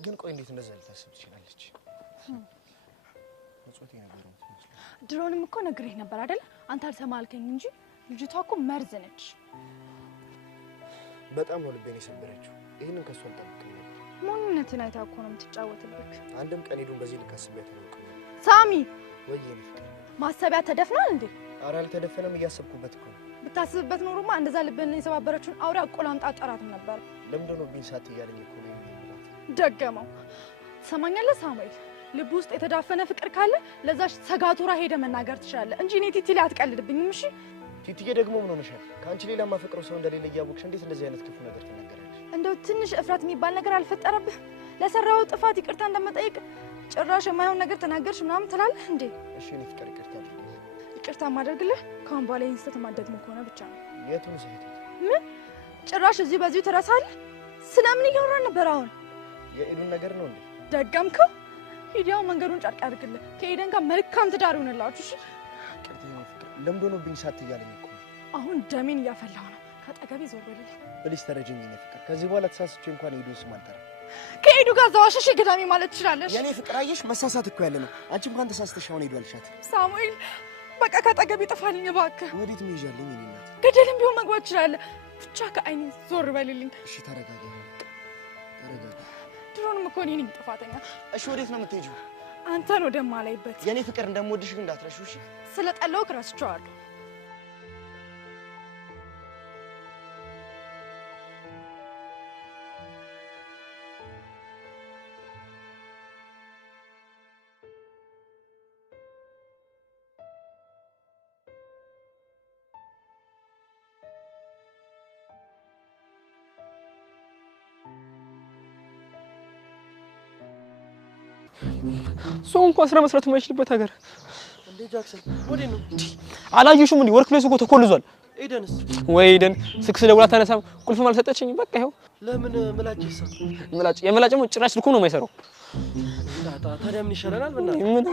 ግን ቆይ እንዴት እንደዛ ልታስብ ትችላለች? ወጽወት የነበረው ድሮንም እኮ ነግሬህ ነበር አይደል? አንተ አልሰማልከኝ እንጂ ልጅቷ እኮ መርዝ ነች። በጣም ነው ልቤን የሰበረችው። ይሄንን ከሷ አልጠብቅም ነበር። ሞኝነትን አይታ እኮ ነው የምትጫወትልክ። አንድም ቀን ሄዱን በዚህ ልክ አስቤያት አላውቅም። ሳሚ ወይ ፍቅር ማሰቢያ ተደፍናል እንዴ? ኧረ አልተደፈነም፣ እያሰብኩበት እኮ ነው። ብታስብበት ኖሮማ እንደዛ ልብን የሰባበረችውን አውሬ አቆላምጣ አጠራትም ነበር። ለምንድን ነው ቢንሳት እያለኝ እኮ ነው የሚላት። ደገመው። ትሰማኛለህ ሳሙኤል? ልብ ውስጥ የተዳፈነ ፍቅር ካለ ለዛሽ ሰጋቱራ ሄደ መናገር ትችላለህ እንጂ እኔ ቲቲ ላይ አትቀልድብኝም። እሺ ቲቲዬ ደግሞ ምን ሆነሻል? ከአንቺ ሌላ ማፈቅረው ሰው እንደሌለ እያወቅሽ እንዴት እንደዚህ አይነት ክፉ ነገር ትናገራለሽ? እንደው ትንሽ እፍረት የሚባል ነገር አልፈጠረብህ? ለሰራው ጥፋት ይቅርታ እንደመጠየቅ ጭራሽ የማይሆን ነገር ተናገርሽ ምናምን ትላለህ እንዴ? እሺ እኔ ፍቅር ይቅርታ አድርግልኝ። ይቅርታ ማድረግልህ ካሁን በኋላ ይህን ስህተት ማደግሞ ከሆነ ብቻ ነው። የቱን ስህተት? ምን ጭራሽ እዚህ በዚሁ ትረሳለህ? ስለምን እያወራን ነበር አሁን? የኤዱን ነገር ነው እንዴ? ደገምከው? ሂዲያው መንገዱን ጨርቅ ያድርግልህ። ከኤደን ጋር መልካም ትዳር ይሆንላችሁ። እሺ ቅርታ ፍቅር ለምዶ ነው ቢንሳት እያለኝ እኮ አሁን ደሜን እያፈላሁ ነው። ከጠገቤ ዞር በልልኝ ፕሊስ፣ ተረጅኝ የኔ ፍቅር። ከዚህ በኋላ ተሳስቼ እንኳን ኤዱን ስም አልጠራም። ከኤዱ ጋር ዘዋሽሽ ግዳሜ ማለት ትችላለሽ። የኔ ፍቅር አየሽ፣ መሳሳት እኮ ያለ ነው። አንቺ እንኳን ተሳስተሽ አሁን ኤዱ አልሻት። ሳሙኤል በቃ ከጠገቤ ጥፋልኝ እባክህ። ወዴት ነው ይዣለኝ? የኔ እናት ገደልም ቢሆን መግባት ትችላለህ። ብቻ ከአይኔ ዞር በልልኝ። እሺ ተረጋጋ፣ ተረጋጋ። ድሮንም እኮ እኔ ነኝ ጥፋተኛ። እሺ ወዴት ነው የምትሄጂው? አንተን ወደማላይበት። የኔ ፍቅር እንደምወድሽ ግን እንዳትረሺው እሺ። ስለጠላሁህ እረስቸዋለሁ። ሰው እንኳን ስራ መስራት የማይችልበት ሀገር እንዴ? ጃክሰን ወዴት ነው? አላየሽም እንዴ? ወርክ ፕሌስ እኮ ተኮልዟል። ኤደንስ? ወይ ኤደን ስልክ ደውላ አታነሳም፣ ቁልፍም አልሰጠችኝም። በቃ ይኸው። ለምን ምላጭ ይሳ? የምላጭም ጭራሽ ስልኩም ነው የማይሰራው። ታዲያ ምን ይሻለናል? በእናትህ ምን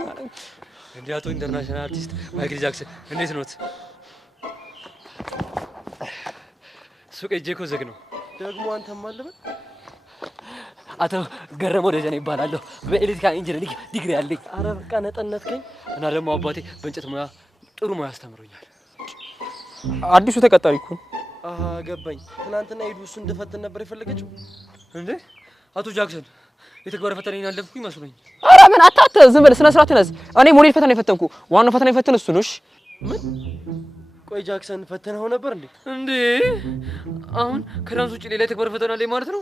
እንዴ? አቶ ኢንተርናሽናል አርቲስት ማይክል ጃክሰን እንዴት ኖት? ሱቅ ሂጅ እኮ ዝግ ነው። ደግሞ አንተም አለበት? አቶ ገረመው ደጀኔ ይባላለሁ። በኤሌክትሪካል ኢንጂነሪንግ ዲግሪ አለኝ። አረ በቃ ነጠነትከኝ። እና ደግሞ አባቴ በእንጨት ሙያ ጥሩ ሙያ አስተምሮኛል። አዲሱ ተቀጣሪ እኮ። አሃ ገባኝ። ትናንትና ሄዱ እሱ እንደፈተን ነበር የፈለገችው እንዴ? አቶ ጃክሰን የተግባር ፈተናዬን ያለፍኩኝ መስሎኝ። ኧረ ምን አታተ ዝም በል፣ ስነ ስርዓት ያዝ። እኔ ሞዴል ፈተና የፈተንኩ፣ ዋናው ፈተና የፈተን እሱ ነው። እሺ ምን? ቆይ ጃክሰን ፈተናው ነበር እንዴ? እንዴ አሁን ከዳንስ ውጪ ሌላ የተግባር ፈተና ላይ ማለት ነው?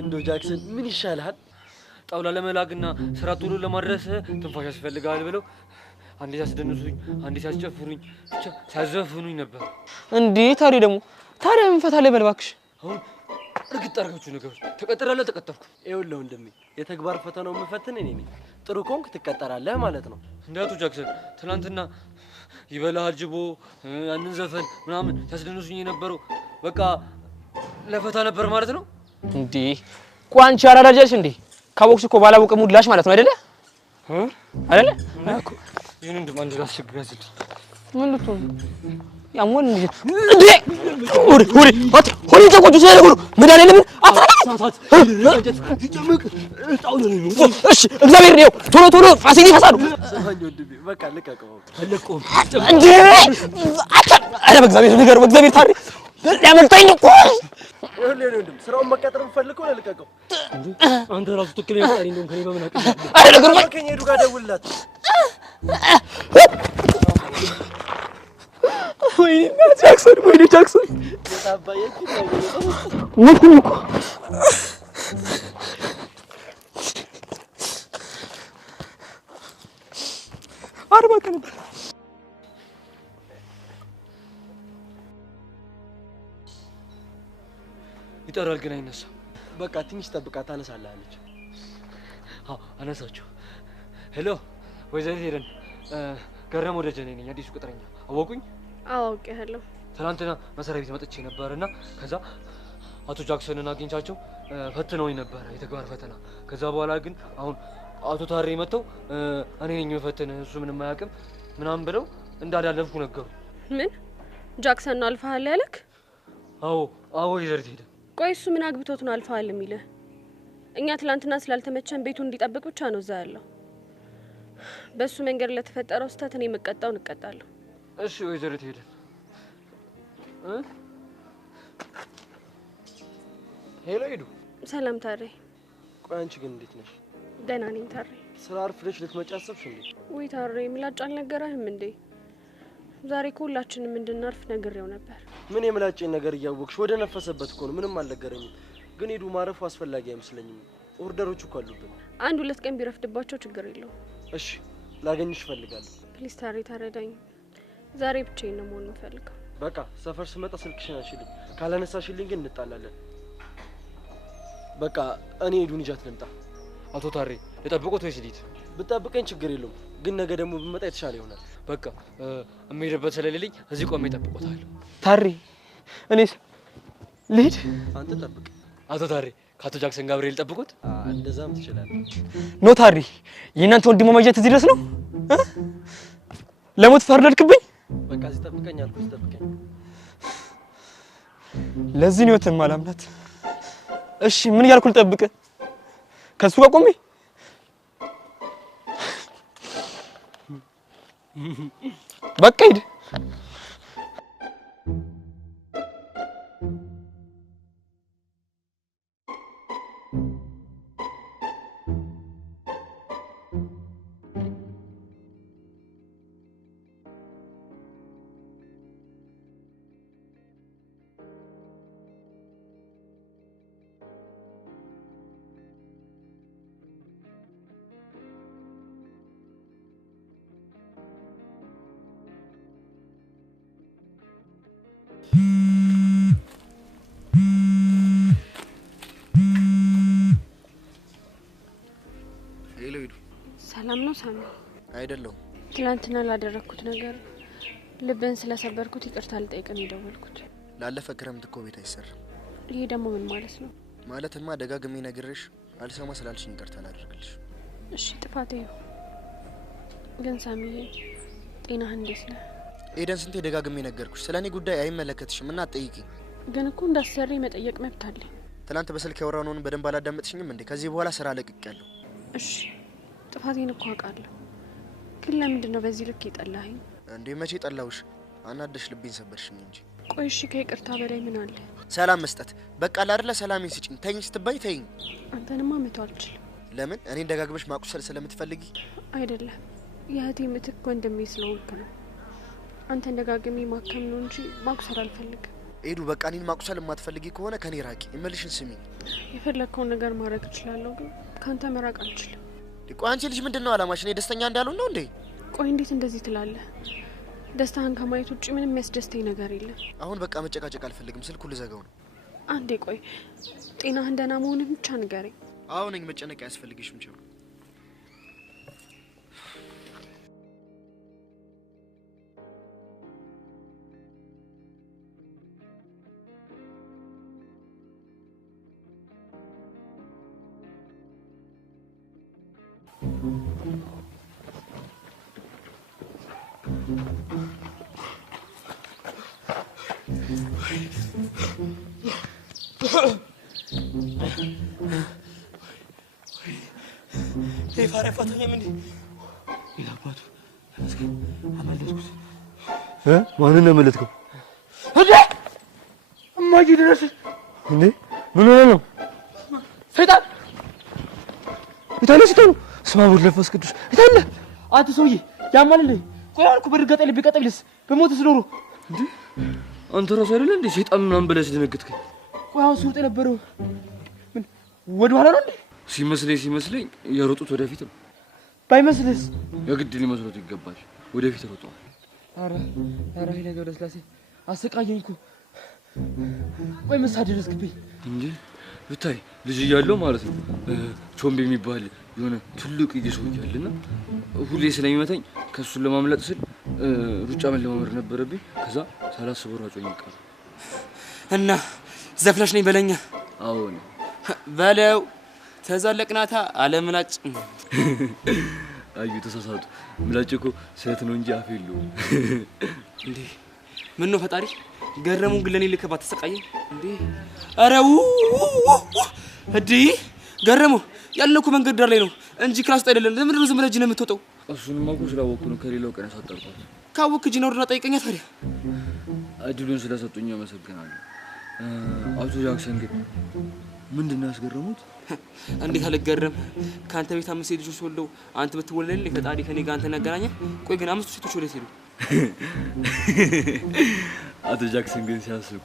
እንደው ጃክሰን ምን ይሻልሃል? ጣውላ ለመላግና ስራ ቶሎ ለማድረስ ትንፋሽ ያስፈልጋል ብለው አንዴ ሲያስደንሱኝ፣ አንዴ ሲያስጨፍሩኝ፣ ብቻ ሲያዘፍኑኝ ነበር። እንዴ ታዲያ ምን ፈታለህ? በል እባክሽ። አሁን እርግጥ አድርጋችሁ ነገሮች ተቀጥራለሁ። ተቀጠርኩ። ይኸውልህ ወንድሜ የተግባር ፈተናው የምፈትን እኔ ነኝ። ጥሩ ኮንክ ትቀጠራለህ ማለት ነው። እንደ አቶ ጃክሰን ትናንትና ይበላሃል ጅቦ ያንን ዘፈን ምናምን ሲያስደንሱኝ የነበረው በቃ ለፈታ ነበር ማለት ነው። እንዴ ቋንቻ አራዳጃሽ እንዴ? ካቦክስ እኮ ባላወቀ ሙድላሽ ማለት ነው አይደለ? አይደለ? ይሄን እንደም አንድ ራስ ችግር ያዝልኝ። ምን ልትሆን ያሞን እንዴ? ወሬ ሆሪ ተቆጡ ስለሆነ መዳን የለምን አታሳሳት። ይጨምቅ ጣውላ ነው። እሺ እግዚአብሔር ነው። ቶሎ ፋሲል ይፈሳሉ። ሰማኝ ወንድሜ በቃ ልቀቀው። ተለቆም እንዴ አረ በእግዚአብሔር ነገር በእግዚአብሔር ታሪ ያመልጠኝ እኮ። ይኸውልህ ወንድም ስራውን መቀጠር ፈልገው ልቀቀው። አንተ ራሱ ትክክለኛ ፈጣሪ እንደሆነ ከኔ በምን አውቃለሁ? አረ ነገር ከኛ ሄዱ ጋር ደውልላት። ወይኔ ጃክሰን የታባየ ሞኩኝ እኮ አርባ ቀን ይጠራል ግን አይነሳም። በቃ ትንሽ ጠብቃ ታነሳለህ አለች። አዎ አነሳችሁ። ሄሎ ወይዘሪት ሄደን ገረመው ደጀኔ ነኝ፣ አዲሱ ቅጥረኛ። አወቁኝ? አውቄያለሁ። ትናንትና መስሪያ ቤት መጥቼ ነበርና ከዛ አቶ ጃክሰንን አግኝቻቸው ፈትነውኝ ነበር የተግባር ፈተና። ከዛ በኋላ ግን አሁን አቶ ታሬ መጥተው እኔ ነኝ የፈተነ እሱ ምንም አያውቅም ምናምን ብለው እንዳላለፍኩ ነገሩ። ምን ጃክሰን አልፈሃል ያለክ? አዎ ወይዘሪት ሄደን። ቆይ እሱ ምን አግብቶት ነው አልፈሃል የሚልህ? እኛ ትላንትና ስላልተመቸን ቤቱን እንዲጠብቅ ብቻ ነው እዛ ያለው። በሱ መንገድ ለተፈጠረው ስህተት እኔ መቀጣውን እቀጣለሁ። እሺ ወይዘሪት ሄደን ሄሎ ሄዱ። ሰላም ታሬ። ቆይ አንቺ ግን እንዴት ነሽ? ደህና ነኝ ታሬ። ስራ አርፍደሽ ልትመጪ አሰብሽ እንዴ? ወይ ታሬ ምላጭ አልነገረህም እንዴ? ዛሬ ሁላችንም እንድናርፍ ነግሬው ነበር። ምን የምላጭን ነገር እያወቅሽ ወደ ነፈሰበት እኮ ነው። ምንም አልነገረኝም። ግን ሄዱ ማረፉ አስፈላጊ አይመስለኝም። ኦርደሮቹ እኮ አሉብን። 1-2 ቀን ቢረፍድባቸው ችግር የለውም። እሺ ላገኝሽ እፈልጋለሁ። ፕሊዝ ታሬ ተረዳኝ። ዛሬ ብቻዬን ነው መሆን የምፈልገው። በቃ ሰፈር ስመጣ ስልክሽን አንሺልኝ። ካላነሳሽልኝ ግን እንጣላለን። በቃ እኔ ሄዱን ይዣት ልምጣ። አቶ ታሬ ልጠብቁት ወይስ ልሂድ? ብጠብቀኝ ችግር የለውም። ግን ነገ ደግሞ ብመጣ የተሻለ ይሆናል። በቃ እምሄድበት ስለሌለኝ እዚህ ቆሜ እጠብቆታለሁ። ታሪ እኔስ ልሂድ? አንተ ጠብቅ። አቶ ታሬ ከአቶ ጃክሰን ጋብርኤል ጠብቁት። እንደዛም ትችላለህ። ኖ ታሪ የእናንተ ወንድማማጀት እዚህ ድረስ ነው? ለሞት ፈረድክብኝ? በቃ እዚህ ጠብቀኝ አልኩህ። እዚህ ጠብቀኝ። ለዚህ ነው የማላምናት። እሺ ምን እያልኩ ልጠብቅ? ከሱ ጋር ቆሜ በቃ ሂድ። ሰላም ነው ሳሚ? አይደለሁም። ትላንትና ላደረኩት ነገር ልብን ስለሰበርኩት ይቅርታ ልጠይቅን የደወልኩት። ላለፈ ክረምት እኮ ቤት አይሰራም። ይሄ ደግሞ ምን ማለት ነው? ማለትማ ደጋግሜ ነግሬሽ አልሰማ ስላልሽኝ ይቅርታ ላደርግልሽ። እሺ ጥፋቴ ነው። ግን ሳሚዬ ጤናህ እንዴት ነው? ኤደን ስንቴ ደጋግሜ ነገርኩሽ። ስለኔ ጉዳይ አይመለከትሽም እና አትጠይቂኝ። ግን እኮ እንዳሰሪ መጠየቅ መብት አለኝ። ትላንት በስልክ ያወራነውን በደንብ አላዳመጥሽኝም እንዴ? ከዚህ በኋላ ስራ ለቅቄያለሁ። እሺ ጥፋቴን እኮ አውቃለሁ። ግን ለምንድን ነው በዚህ ልክ የጠላኸኝ? እንዴ መቼ ጠላውሽ? አናደሽ ልቤን ሰበርሽኝ እንጂ። ቆይ እሺ ከይቅርታ በላይ ምን አለ? ሰላም መስጠት። በቃ አይደለ ሰላሜን ስጪኝ። ተይኝ ስትባይ ተይኝ። አንተንማ መተው አልችልም። ለምን? እኔን ደጋግመሽ ማቁሰል ስለምትፈልጊ? አይደለም የእህቴ ምትክ ወንድሜ ስለሆንክ ነው። አንተን ደጋግሜ ማከም ነው እንጂ ማቁሰል አልፈልግም። ኤዱ በቃ እኔን ማቁሰል የማትፈልጊ ከሆነ ከኔ ራቂ። እምልሽን ስሚኝ። የፈለግከውን ነገር ማድረግ እችላለሁ፣ ግን ካንተ መራቅ አልችልም። ቆይ አንቺ ልጅ ምንድነው አላማሽ? እኔ ደስተኛ እንዳልሆን ነው እንዴ? ቆይ እንዴት እንደዚህ ትላለህ? ደስታህን ከማየት ውጪ ምንም የሚያስደስተኝ ነገር የለም። አሁን በቃ መጨቃጨቅ አልፈልግም። ስልኩን ልዘጋው ነው። አንዴ ቆይ፣ ጤናህን ደህና መሆንህ ብቻ ንገረኝ። አሁን ነኝ መጨነቅ አያስፈልግሽም። ቻው። ይፋራ ፈታኝ ምን ይላባቱ አመለጥኩት። ማንን ነው ያመለጥከው? እንዴ እማዬ ድረስ እንዴ ምን ሆነ ነው? ሰይጣን ይታለሽ ተው ስማቡር ለፈስ ቅዱስ ይታለ አንተ ሰውዬ ያማልልኝ። ቆይ አልኩ በድርጋጤ ልብ ይቀጠልስ በሞትስ ኖሮ እንዴ አንተ ራስህ አይደል እንዴ ሰይጣን ምናምን ብለህ ደነገጥከኝ። ቆይ አሁን ሱርጥ የነበረው ምን ወደ ኋላ ነው እንዴ? ሲመስለኝ የሮጡት ወደፊት ነው። ባይመስልስ የግድ ሊመስሉት ይገባል። ወደፊት ሮጠዋል። ኧረ ይሄ ነገር ለስላሴ አሰቃየኝ እኮ። ቆይ መሳደረስክብኝ እንዴ? ብታይ ልጅ እያለሁ ማለት ነው ቾምቤ የሚባል የሆነ ትልቅ ይገሰው እያለና ሁሌ ስለሚመታኝ ከሱን ለማምለጥ ስል ሩጫ መለማመድ ነበረብኝ። ከዛ ሳላስበው ራጮኝ ቀረ እና ዘፍለሽ ነኝ በለኛ። አዎ ነው በለው ተዘለቅናታ አለምላጭ። አዩ ተሳሳቱ። ምላጭ እኮ ሴት ነው እንጂ አፍ የለውም እንዴ። ምን ነው ፈጣሪ ገረሙን ግን ለኔ ልከባት ተሰቃየ እንዴ። አረው እንዴ ገረመው ያለው እኮ መንገድ ዳር ላይ ነው እንጂ ክላስ ውስጥ አይደለም። ለምን ነው ዝም ብለህ እጅ ነው የምትወጣው? እሱንማ እኮ ስላወቅኩ ነው ከሌላው ቀን ያሳጠርኩት። ካወቅክ እጅ ነው ወርና ጠይቀኛ ታዲያ። እድሉን ስለሰጡኝ አመሰግናለሁ። አቶ ጃክሰን ግን ምንድን ነው ያስገረሙት? እንዴት አልገረም? ካንተ ቤት 5 ልጆች ወልደው አንተ ብትወለድልኝ ፈጣሪ ከኔ ጋር አንተን ያገናኘ። ቆይ ግን 5 ሴቶች ወዴት ሄዱ? አቶ ጃክሰን ግን ሲያስቁ።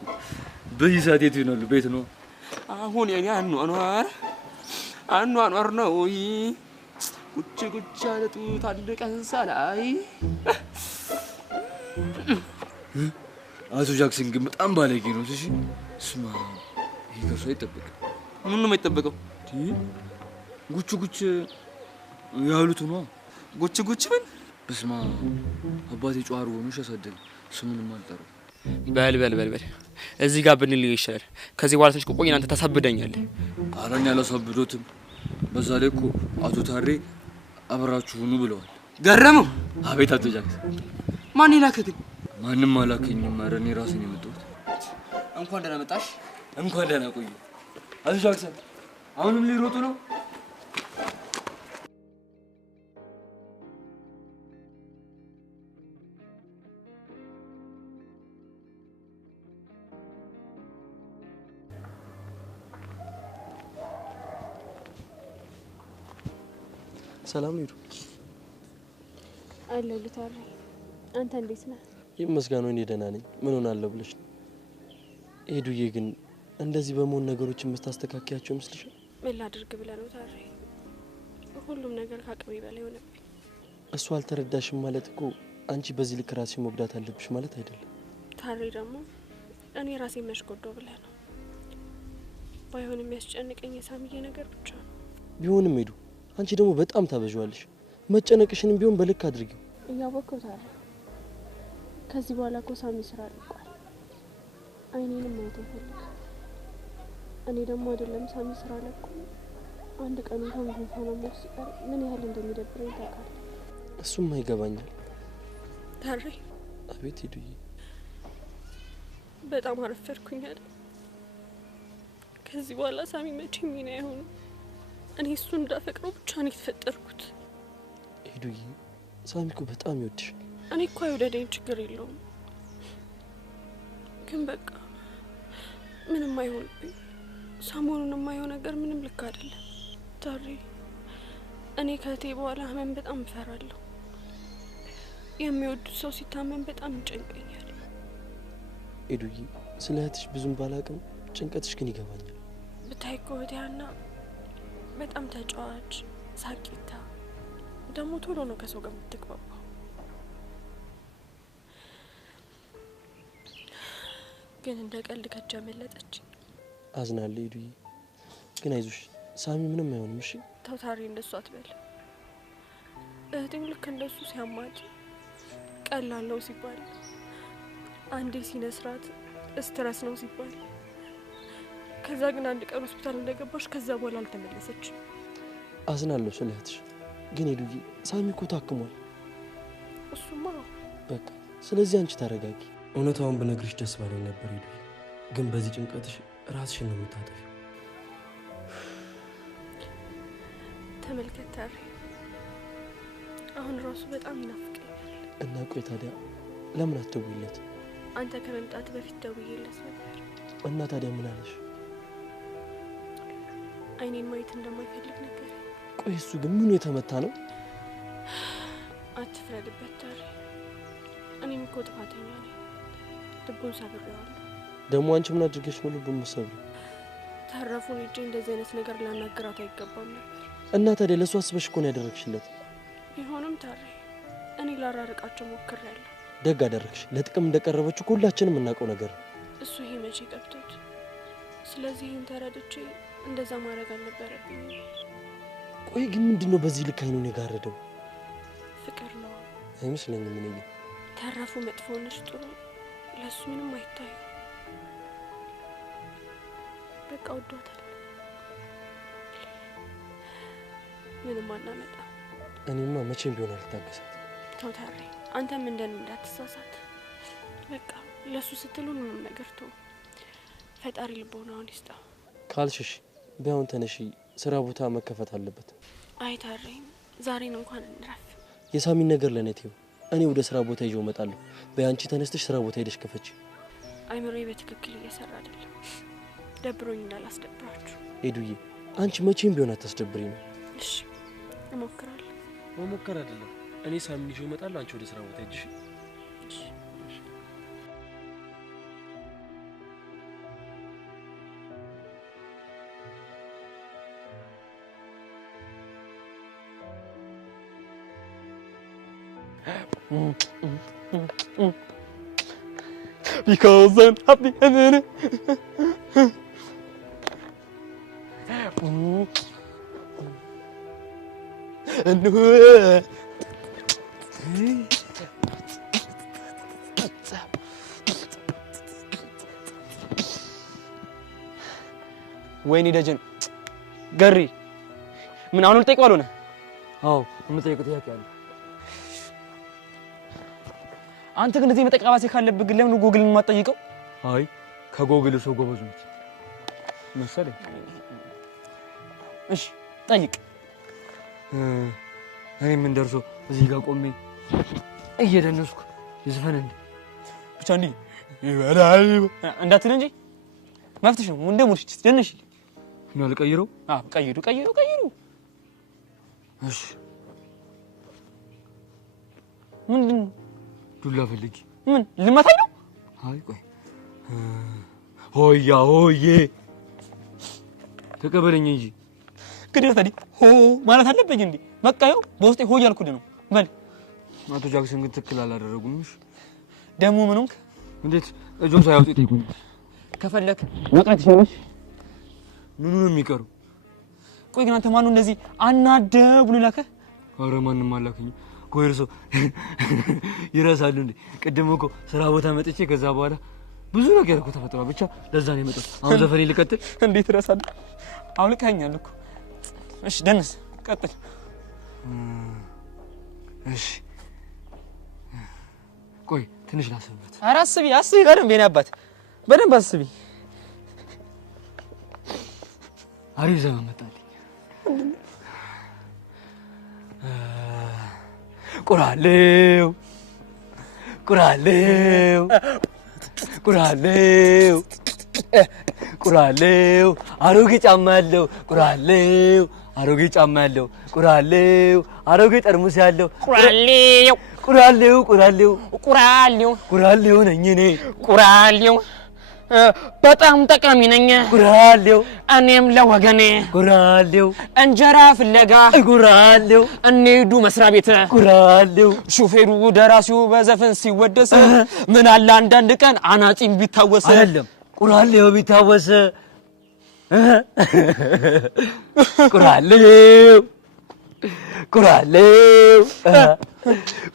በዚህ ሰዓት የት ይሆናሉ? ቤት ነው አሁን የኛ አኗኗር ነው። ጉች አለጡ ታልቀን ሳላይ። አቶ ጃክሰን ግን በጣም ባለጌ ነው። እሺ ስማ፣ ይሄ ከሱ አይጠበቅም። ምን ነው የማይጠበቀው? ጉች ያሉት ነው። ጉች ምን? በስማ አባቴ ጨዋሩ ሆኖ ያሳደገ ስሙንም አልጠራው። በል እዚህ ጋር ብንል ይሻላል። ከዚህ በኋላ ትንሽ ቆይ እናንተ ታሳብደኛለህ። አራኛ አላሳብዶትም። በዛ ላይ እኮ አቶ ታሬ አብራችሁ ሁኑ ብለዋል። ገረመው? አቤት አቶ ጃክሰን። ማን ይላከህ ግን? ማንም አላከኝም። ኧረ እኔ ራሴ ነው የመጣሁት። እንኳን ደህና መጣሽ። እንኳን ደህና ቆዩ። አቶ ጃክሰን አሁንም ሊሮጡ ነው? ሰላም ነው። አለሁ ታሬ። አንተ እንዴት ነህ? ይመስገን እኔ ደህና ነኝ። ምን ሆናለሁ ብለሽ ነው? ሄዱዬ ግን እንደዚህ በመሆን ነገሮችን የምታስተካክያቸው ይመስልሻል? ምን ላድርግ ብለህ ነው ታሬ? ሁሉም ነገር ከአቅሜ በላይ ሆነብኝ። እሱ አልተረዳሽም ማለት እኮ አንቺ በዚህ ልክ ራስሽን መጉዳት አለብሽ ማለት አይደለም። ታሬ ደግሞ እኔ ራሴን መሽጎዳው ብለህ ነው። ባይሆን የሚያስጨንቀኝ የሳሚዬ ነገር ብቻ ነው። ቢሆንም ሄዱ አንቺ ደግሞ በጣም ታበዣዋለሽ። መጨነቅሽንም ቢሆን በልክ አድርጊው። እያወቅሁ ታሬ፣ ከዚህ በኋላ እኮ ሳሚ ስራ አልቋል። አይኔንም ማየት አይፈልግም። እኔ ደግሞ አይደለም ሳሚ ስራ ለኩ አንድ ቀን እንኳን ጉንፋን አሞት ሲቀር ምን ያህል እንደሚደብረኝ ታውቃለህ? እሱም አይገባኛል ታሬ። አቤት ሄዱዬ። በጣም አረፈድኩኝ አይደል? ከዚህ በኋላ ሳሚ መቼም ሚና አይሆንም። እኔ እሱን እንዳፈቅረው ብቻ ነው የተፈጠርኩት። ሄዱዬ ሳሚ እኮ በጣም ይወድሻል። እኔ እኮ አይወደደኝ ችግር የለውም፣ ግን በቃ ምንም አይሆንብኝ። ሰሞኑን የማየው ነገር ምንም ልክ አይደለም ታሬ። እኔ ከእቴ በኋላ ህመም በጣም እፈራለሁ። የሚወዱት ሰው ሲታመም በጣም ይጨንቀኛል። ሄዱዬ ስለ እህትሽ ብዙም ባላቅም ጭንቀትሽ ግን ይገባኛል። ብታይ እኮ እህቴ ሀና በጣም ተጫዋች፣ ሳቂታ፣ ደግሞ ቶሎ ነው ከሰው ጋር የምትግባባው። ግን እንደ ቀልድ ከእጅ አመለጠች። አዝናለሁ ሄዱዬ፣ ግን አይዞሽ ሳሚ ምንም አይሆንም። እሺ ተው ታሬ፣ እንደሱ አትበል። እህቴም ልክ እንደሱ ሲያማት ቀላል ነው ሲባል፣ አንዴ ሲነስራት ስትረስ ነው ሲባል፣ ከዛ ግን አንድ ቀን ሆስፒታል እንደገባሽ ከዛ በኋላ አልተመለሰችም። አዝናለሁ ስለ እህትሽ፣ ግን ሄዱዬ ሳሚ እኮ ታክሟል። እሱማ በቃ ስለዚህ አንቺ ታረጋጊ። እውነታውን ብነግርሽ ደስ ባለኝ ነበር ሄዱዬ፣ ግን በዚህ ጭንቀትሽ ራስሽን ነው የምታጠፊው። ተመልከት ታሬ፣ አሁን ራሱ በጣም ይናፍቀኛል። እና ቆይ ታዲያ ለምን አትደውይለት? አንተ ከመምጣት በፊት ደውዬለት ነበር። እና ታዲያ ምን አለሽ? አይኔን ማየት እንደማይፈልግ ነገር። ቆይ እሱ ግን ምኑ የተመታ ነው? አትፍረድበት ታሬ፣ እኔም እኮ ጥፋተኛ ነኝ። ልቡን ሰብሬዋለሁ። ደግሞ አንቺ ምን አድርገሽ ነው ልቡን የምትሰብሪው? ተረፉን እጄ እንደዚህ አይነት ነገር ላናገራት አይገባም ነበር። እና ታዲያ ለእሱ አስበሽ እኮ ነው ያደረግሽለት። ቢሆንም ታሬ እኔ ላራርቃቸው ሞክሬያለሁ። ደግ አደረግሽ። ለጥቅም እንደቀረበችው ሁላችንም የምናውቀው ነገር ነው። እሱ ይሄ መቼ ገብቶት። ስለዚህ ይህን ተረድቼ እንደዛ ማድረግ አልነበረብኝ። ቆይ ግን ምንድነው በዚህ ልክ አይኑን የጋረደው? ፍቅር ነው አይመስለኝም። ምን ይሄ ተረፉ መጥፎ ነሽ ጥሩ ለሱ ምንም አይታየው። በቃ ወዷታል። ምንም አናመጣ። እኔማ መቼም ቢሆን አልታገሳት። ተው ታሬ፣ አንተም እንደኔ እንዳትሳሳት። በቃ ለሱ ስትሉ ምንም ነገር ተው። ፈጣሪ ልቦናውን ይስጣው። ካልሽሽ ቢያውን ተነሺ፣ ስራ ቦታ መከፈት አለበት። አይታረኝ ዛሬን እንኳን እንረፍ። የሳሚን ነገር ለኔ ተይው። እኔ ወደ ስራ ቦታ ይዤው እመጣለሁ። በያንቺ ተነስተሽ ስራ ቦታ ሄደሽ ከፈች። አይምሮዬ በትክክል እየሰራ አይደለም። ደብሮኝ እንዳላስደብራችሁ። ኤዱዬ አንቺ መቼም ቢሆን አታስደብሪ ነው። እሺ እሞክራለሁ። መሞከር አይደለም። እኔ ሳሚን ይዤው እመጣለሁ። አንቺ ወደ ስራ ቦታ ሄድሽ። Because I'm happy and ወይኔ ደጀን ገሪ ምን አሁን ልጠይቀው አልሆነ? አዎ የምጠይቀው ጥያቄ አለ። አንተ ግን እዚህ መጠቃባሴ ካለብህ ግን ለምን ጎግልን ማጠይቀው? አይ ከጎግል ሰው ጎበዝ ነው መሰለኝ። እሺ ጠይቅ። እኔ ምን ደርሶ እዚህ ጋር ቆሜ እየደነስኩ ይዝፈን እንዴ? ብቻ እንዴ ይበላል እንዳትል እንጂ መፍትሽ ነው። እንደ ሙርሽ ደነሽ ነው ልቀይረው? አዎ ቀይሩ። እሺ ምንድን ዱላ ፈልጊ። ምን ልመታኝ ነው? አይ ቆይ ሆያ ሆዬ ተቀበለኝ እንጂ ግዴታ ታዲያ ሆ ማለት አለብኝ እንዴ? በቃ ይኸው በውስጤ ሆ እያልኩልህ ነው። በል አቶ ጃክሰን ግን ትክክል አላደረጉም። እሺ ደግሞ ምን ሆንክ? እንዴት እጆን ሳያውጡ ይጠይቁኝ? ከፈለክ መቅረት ይችላልሽ። ምኑ ነው የሚቀሩ? ቆይ ግን አንተ ማን ነው እንደዚህ አናደው ብሎ ላከህ? ኧረ ማንም አላከኝም። ቆይ እርሶ ይረሳሉ እንዴ? ቅድም እኮ ስራ ቦታ መጥቼ ከዛ በኋላ ብዙ ነገር እኮ ተፈጥሯል። ብቻ ለዛ ነው የመጣሁት። አሁን ዘፈኔ ልቀጥል? እንዴት እረሳለሁ? አውልቀኸኛል እኮ። እሺ ደንስ ቀጥል። እሺ ቆይ ትንሽ ላስብበት። ኧረ አስቢ በደንብ የኔ አባት በደንብ አስቢ። አሪፍ ዘመን መጣልኝ። ቁራሌው አሮጌ ጫማ ያለው ቁራሌው አሮጌ ጠርሙስ ያለው ቁራሌው ነኝ እኔ በጣም ጠቃሚ ነኝ እኔም ለወገኔ እንጀራ ፍለጋ እንሂዱ መስሪያ ቤት ሹፌሩ ደራሲው በዘፈን ሲወደስ ምን አለ አንዳንድ ቀን አናጺም ቢታወስ አይደለም ቁራሌው ቢታወስ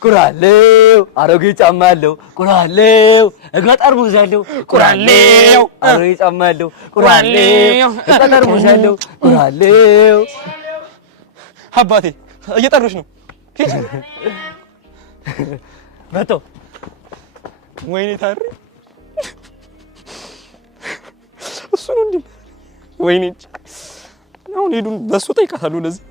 ቁራሌው አሮጌ ጫማ ያለው እግረ ጠርሙስ ያለው አሮጌ ጫማ ያለው እግረ ጠርሙስ ያለው አባቴ እየጠሩሽ ነው። መቶ ወይኔ ታሪ እሱ ነው እንዴ? ወይኔ አሁን ሄዱን በሱ ጠይቃታለሁ ለዚህ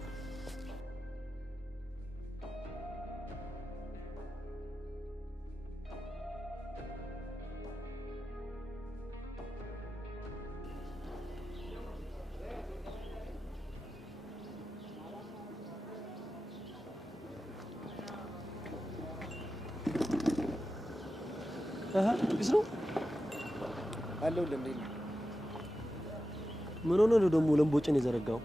ቢስሩ አለው ለምን ምን ሆነ ነው ደግሞ ለምቦጭን የዘረጋው?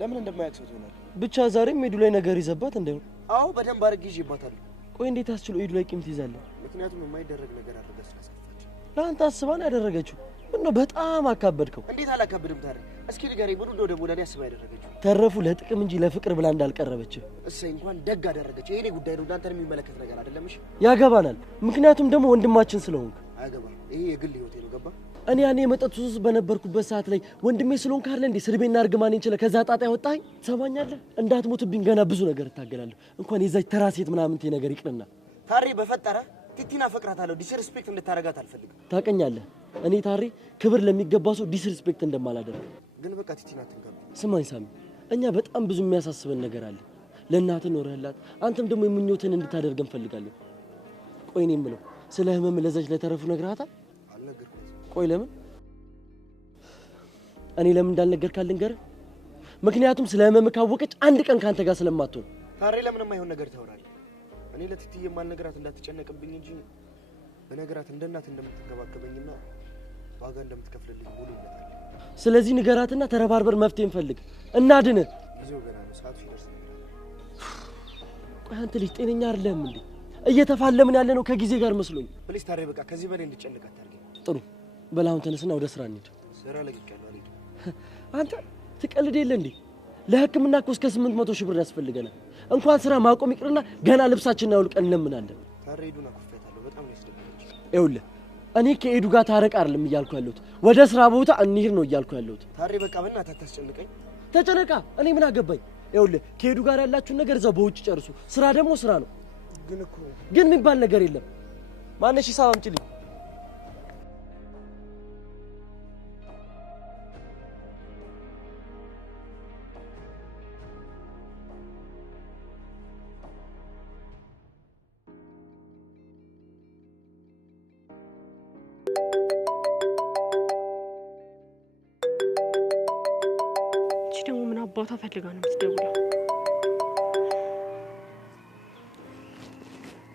ለምን እንደማያክሰው ይሆናል። ብቻ ዛሬም ሄዱ ላይ ነገር ይዘባት እንዳይሆን። አዎ በደንብ አድርጌ ይዤባታለሁ። ቆይ እንዴት አስችሎ ሄዱ ላይ ቂም ትይዛለህ? ምክንያቱም የማይደረግ ነገር አድርጋ ስለሰፋች። ለአንተ አስባን ያደረገችው ምነው በጣም አካበድከው። እንዴት አላካብድም ታዲያ? እስኪ ንገረኝ፣ ምን እንደው ደግሞ ለኔ አስባ ያደረገችው? ተረፉ ለጥቅም እንጂ ለፍቅር ብላ እንዳልቀረበች። እሰይ እንኳን ደግ አደረገች። ይሄኔ ጉዳይ ነው፣ እናንተን የሚመለከት ነገር አይደለም። እሺ ያገባናል፣ ምክንያቱም ደግሞ ወንድማችን ስለሆንክ። አያገባም፣ ይሄ የግል ህይወቴ ነው። ገባ? እኔ ያኔ የመጠጥ ሱስ በነበርኩበት ሰዓት ላይ ወንድሜ ስለሆንክ አይደል እንዴ ስድቤና እርግማኔን ችለህ ከዛ ጣጣ ያወጣኝ? ትሰማኛለህ? እንዳትሞትብኝ ገና ብዙ ነገር እታገላለሁ። እንኳን የዛች ተራ ሴት ምናምንቴ ነገር ይቅርና ታሪ በፈጠረ ቲቲና ፈቅራታለሁ። ዲስሪስፔክት እንድታረጋት አልፈልግም። ታቀኛለህ። እኔ ታሪ ክብር ለሚገባ ሰው ዲስሪስፔክት እንደማላደርግ ግን በቃ ቲቲን አትንካብ። ስማኝ ሳሚ፣ እኛ በጣም ብዙ የሚያሳስበን ነገር አለ። ለእናትህ ኖረህላት፣ አንተም ደግሞ የምኞትን እንድታደርግ እንፈልጋለን። ቆይ እኔ የምለው ስለ ህመም ለዛች ለተረፉ ነግረሃታል? አልነገርኩት። ቆይ ለምን? እኔ ለምን እንዳልነገርካት ልንገርህ። ምክንያቱም ስለ ህመም ካወቀች አንድ ቀን ካንተ ጋር ስለማትሆን። ታሬ ለምን የማይሆን ነገር ታወራለህ? እኔ ለቲቲ የማልነግራት እንዳትጨነቅብኝ እንጂ በነገራት እንደ እናት እንደምትንከባከበኝና ዋጋ እንደምትከፍልልኝ ሙሉ እምነት አለኝ። ስለዚህ ንገራትና ተረባርበር መፍትሄ እንፈልግ፣ እናድን። ጊዜው ገና ነው፣ ሰዓቱ ሲደርስ ነው። ቆይ አንተ ልጅ ጤነኛ አይደለህም እንዴ? እየተፋለምን ያለ ነው ከጊዜ ጋር መስሎኝ። ፕሊስ ታሬ፣ በቃ ከዚህ በላይ እንድጨነቅ አታርገኝ። ጥሩ በል አሁን ተነስና ወደ ስራ እንሂድ። ስራ ለቅቄያለሁ፣ አልሄድም። አንተ ትቀልድ የለ እንዴ? ለህክምና እኮ እስከ 800 ሺህ ብር ያስፈልገናል። እንኳን ስራ ማቆም ይቅርና ገና ልብሳችንን አውልቀን እንለምናለን። ታሬ ሄዱና ኩፍያታለሁ፣ በጣም ነው ያስደበረች። ይኸውልህ እኔ ከኤዱ ጋር ታረቅ አይደለም እያልኩ ያለሁት፣ ወደ ስራ ቦታ እንሂድ ነው እያልኩ ያለሁት። ታሬ በቃ በእናትህ አታስጨንቀኝ። ተጨነቃ እኔ ምን አገባኝ? ይኸውልህ ከኤዱ ጋር ያላችሁን ነገር እዛው በውጭ ጨርሱ። ስራ ደግሞ ስራ ነው። ግን የሚባል ነገር የለም። ማነሽ ሂሳብ አምጪልኝ። ደግሞ ምን አባቷ ፈልጋ ነው የምትደውለው?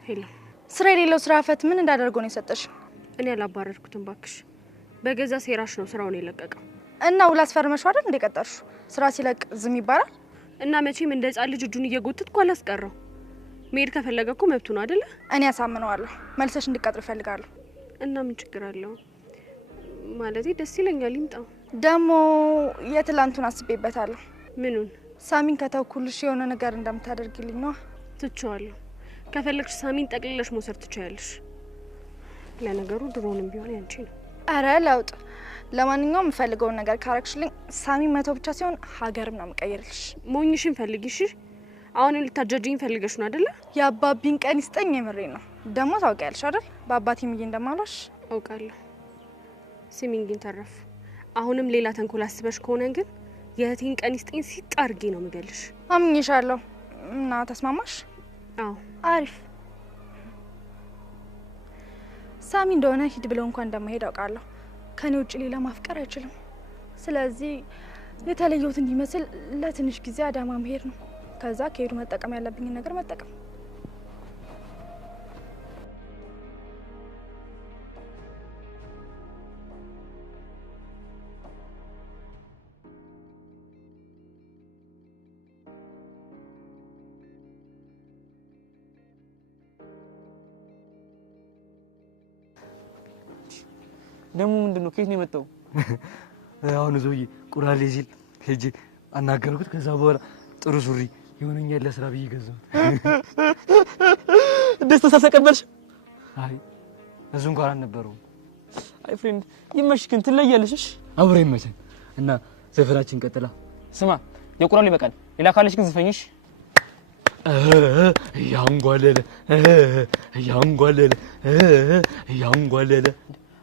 ሄሎ፣ ስራ የሌለው ስራ ፈት ምን እንዳደርገው ነው የሰጠሽ? እኔ አላባረርኩትም ባክሽ። በገዛ ሴራሽ ነው ስራውን የለቀቀው። እና ውል አስፈርመሽው አይደል እንደቀጠርሽ? ስራ ሲለቅ ዝም ይባላል? እና መቼም እንደ ህጻን ልጅ እጁን እየጎተትኩ አላስቀረው። መሄድ ከፈለገ እኮ መብቱ ነው አይደለ? እኔ አሳምነዋለሁ። መልሰሽ እንድትቀጥሪ እፈልጋለሁ። እና ምን ችግር አለው? ማለቴ ደስ ይለኛል። ይምጣው። ደግሞ የትላንቱን አስቤበታለሁ። ምኑን? ሳሚን ከተውኩልሽ የሆነ ነገር እንደምታደርግልኝ ነው። ትቼዋለሁ። ከፈለግሽ ሳሚን ጠቅልለሽ መውሰድ ትችያለሽ። ለነገሩ ድሮንም ቢሆን ያንቺ ነው። አረ ለውጥ። ለማንኛውም የምፈልገውን ነገር ካረግሽልኝ ሳሚን መተው ብቻ ሲሆን ሀገርም ነው የምቀይርልሽ። ሞኝሽን ፈልጊሽ። አሁንም ልታጃጅኝ ፈልገሽ ነው አይደለ? የአባቢን ቀን ይስጠኝ። የምሬ ነው። ደግሞ ታውቂያለሽ አይደል በአባቴ ምዬ እንደማሏሽ። አውቃለሁ። ስሚኝ ግን ተረፍ፣ አሁንም ሌላ ተንኮል አስበሽ ከሆነ ግን የእህቴን ቀን ይስጠኝ ሲጥ አድርጌ ነው የምገልሽ። አምኜሻለሁ። እና ተስማማሽ? አዎ። አሪፍ። ሳሚ እንደሆነ ሂድ ብለው እንኳን እንደማይሄድ አውቃለሁ። ከኔ ውጭ ሌላ ማፍቀር አይችልም። ስለዚህ የተለየሁት እንዲመስል ለትንሽ ጊዜ አዳማ መሄድ ነው። ከዛ ከሄዱ መጠቀም ያለብኝን ነገር መጠቀም። ደግሞ ምንድነው? ከየት ነው የመጣው? አሁን ዘውዬ ቁራሌ ሲል ሄጄ አናገርኩት። ከዛ በኋላ ጥሩ ሱሪ የሆነኛል ለስራ ብዬ ገዛሁት። ደስታ ሳልተቀበልሽ? አይ እሱ እንኳን አልነበረውም። አይ ፍሬንድ ይመሽ፣ ግን ትለያለሽ። እሺ አብረ ይመቸን እና ዘፈናችን ቀጥላ። ስማ የቁራሌ ይበቃል። ሌላ ካለሽ ግን ዝፈኝሽ። ያንጓለለ ያንጓለለ ያንጓለለ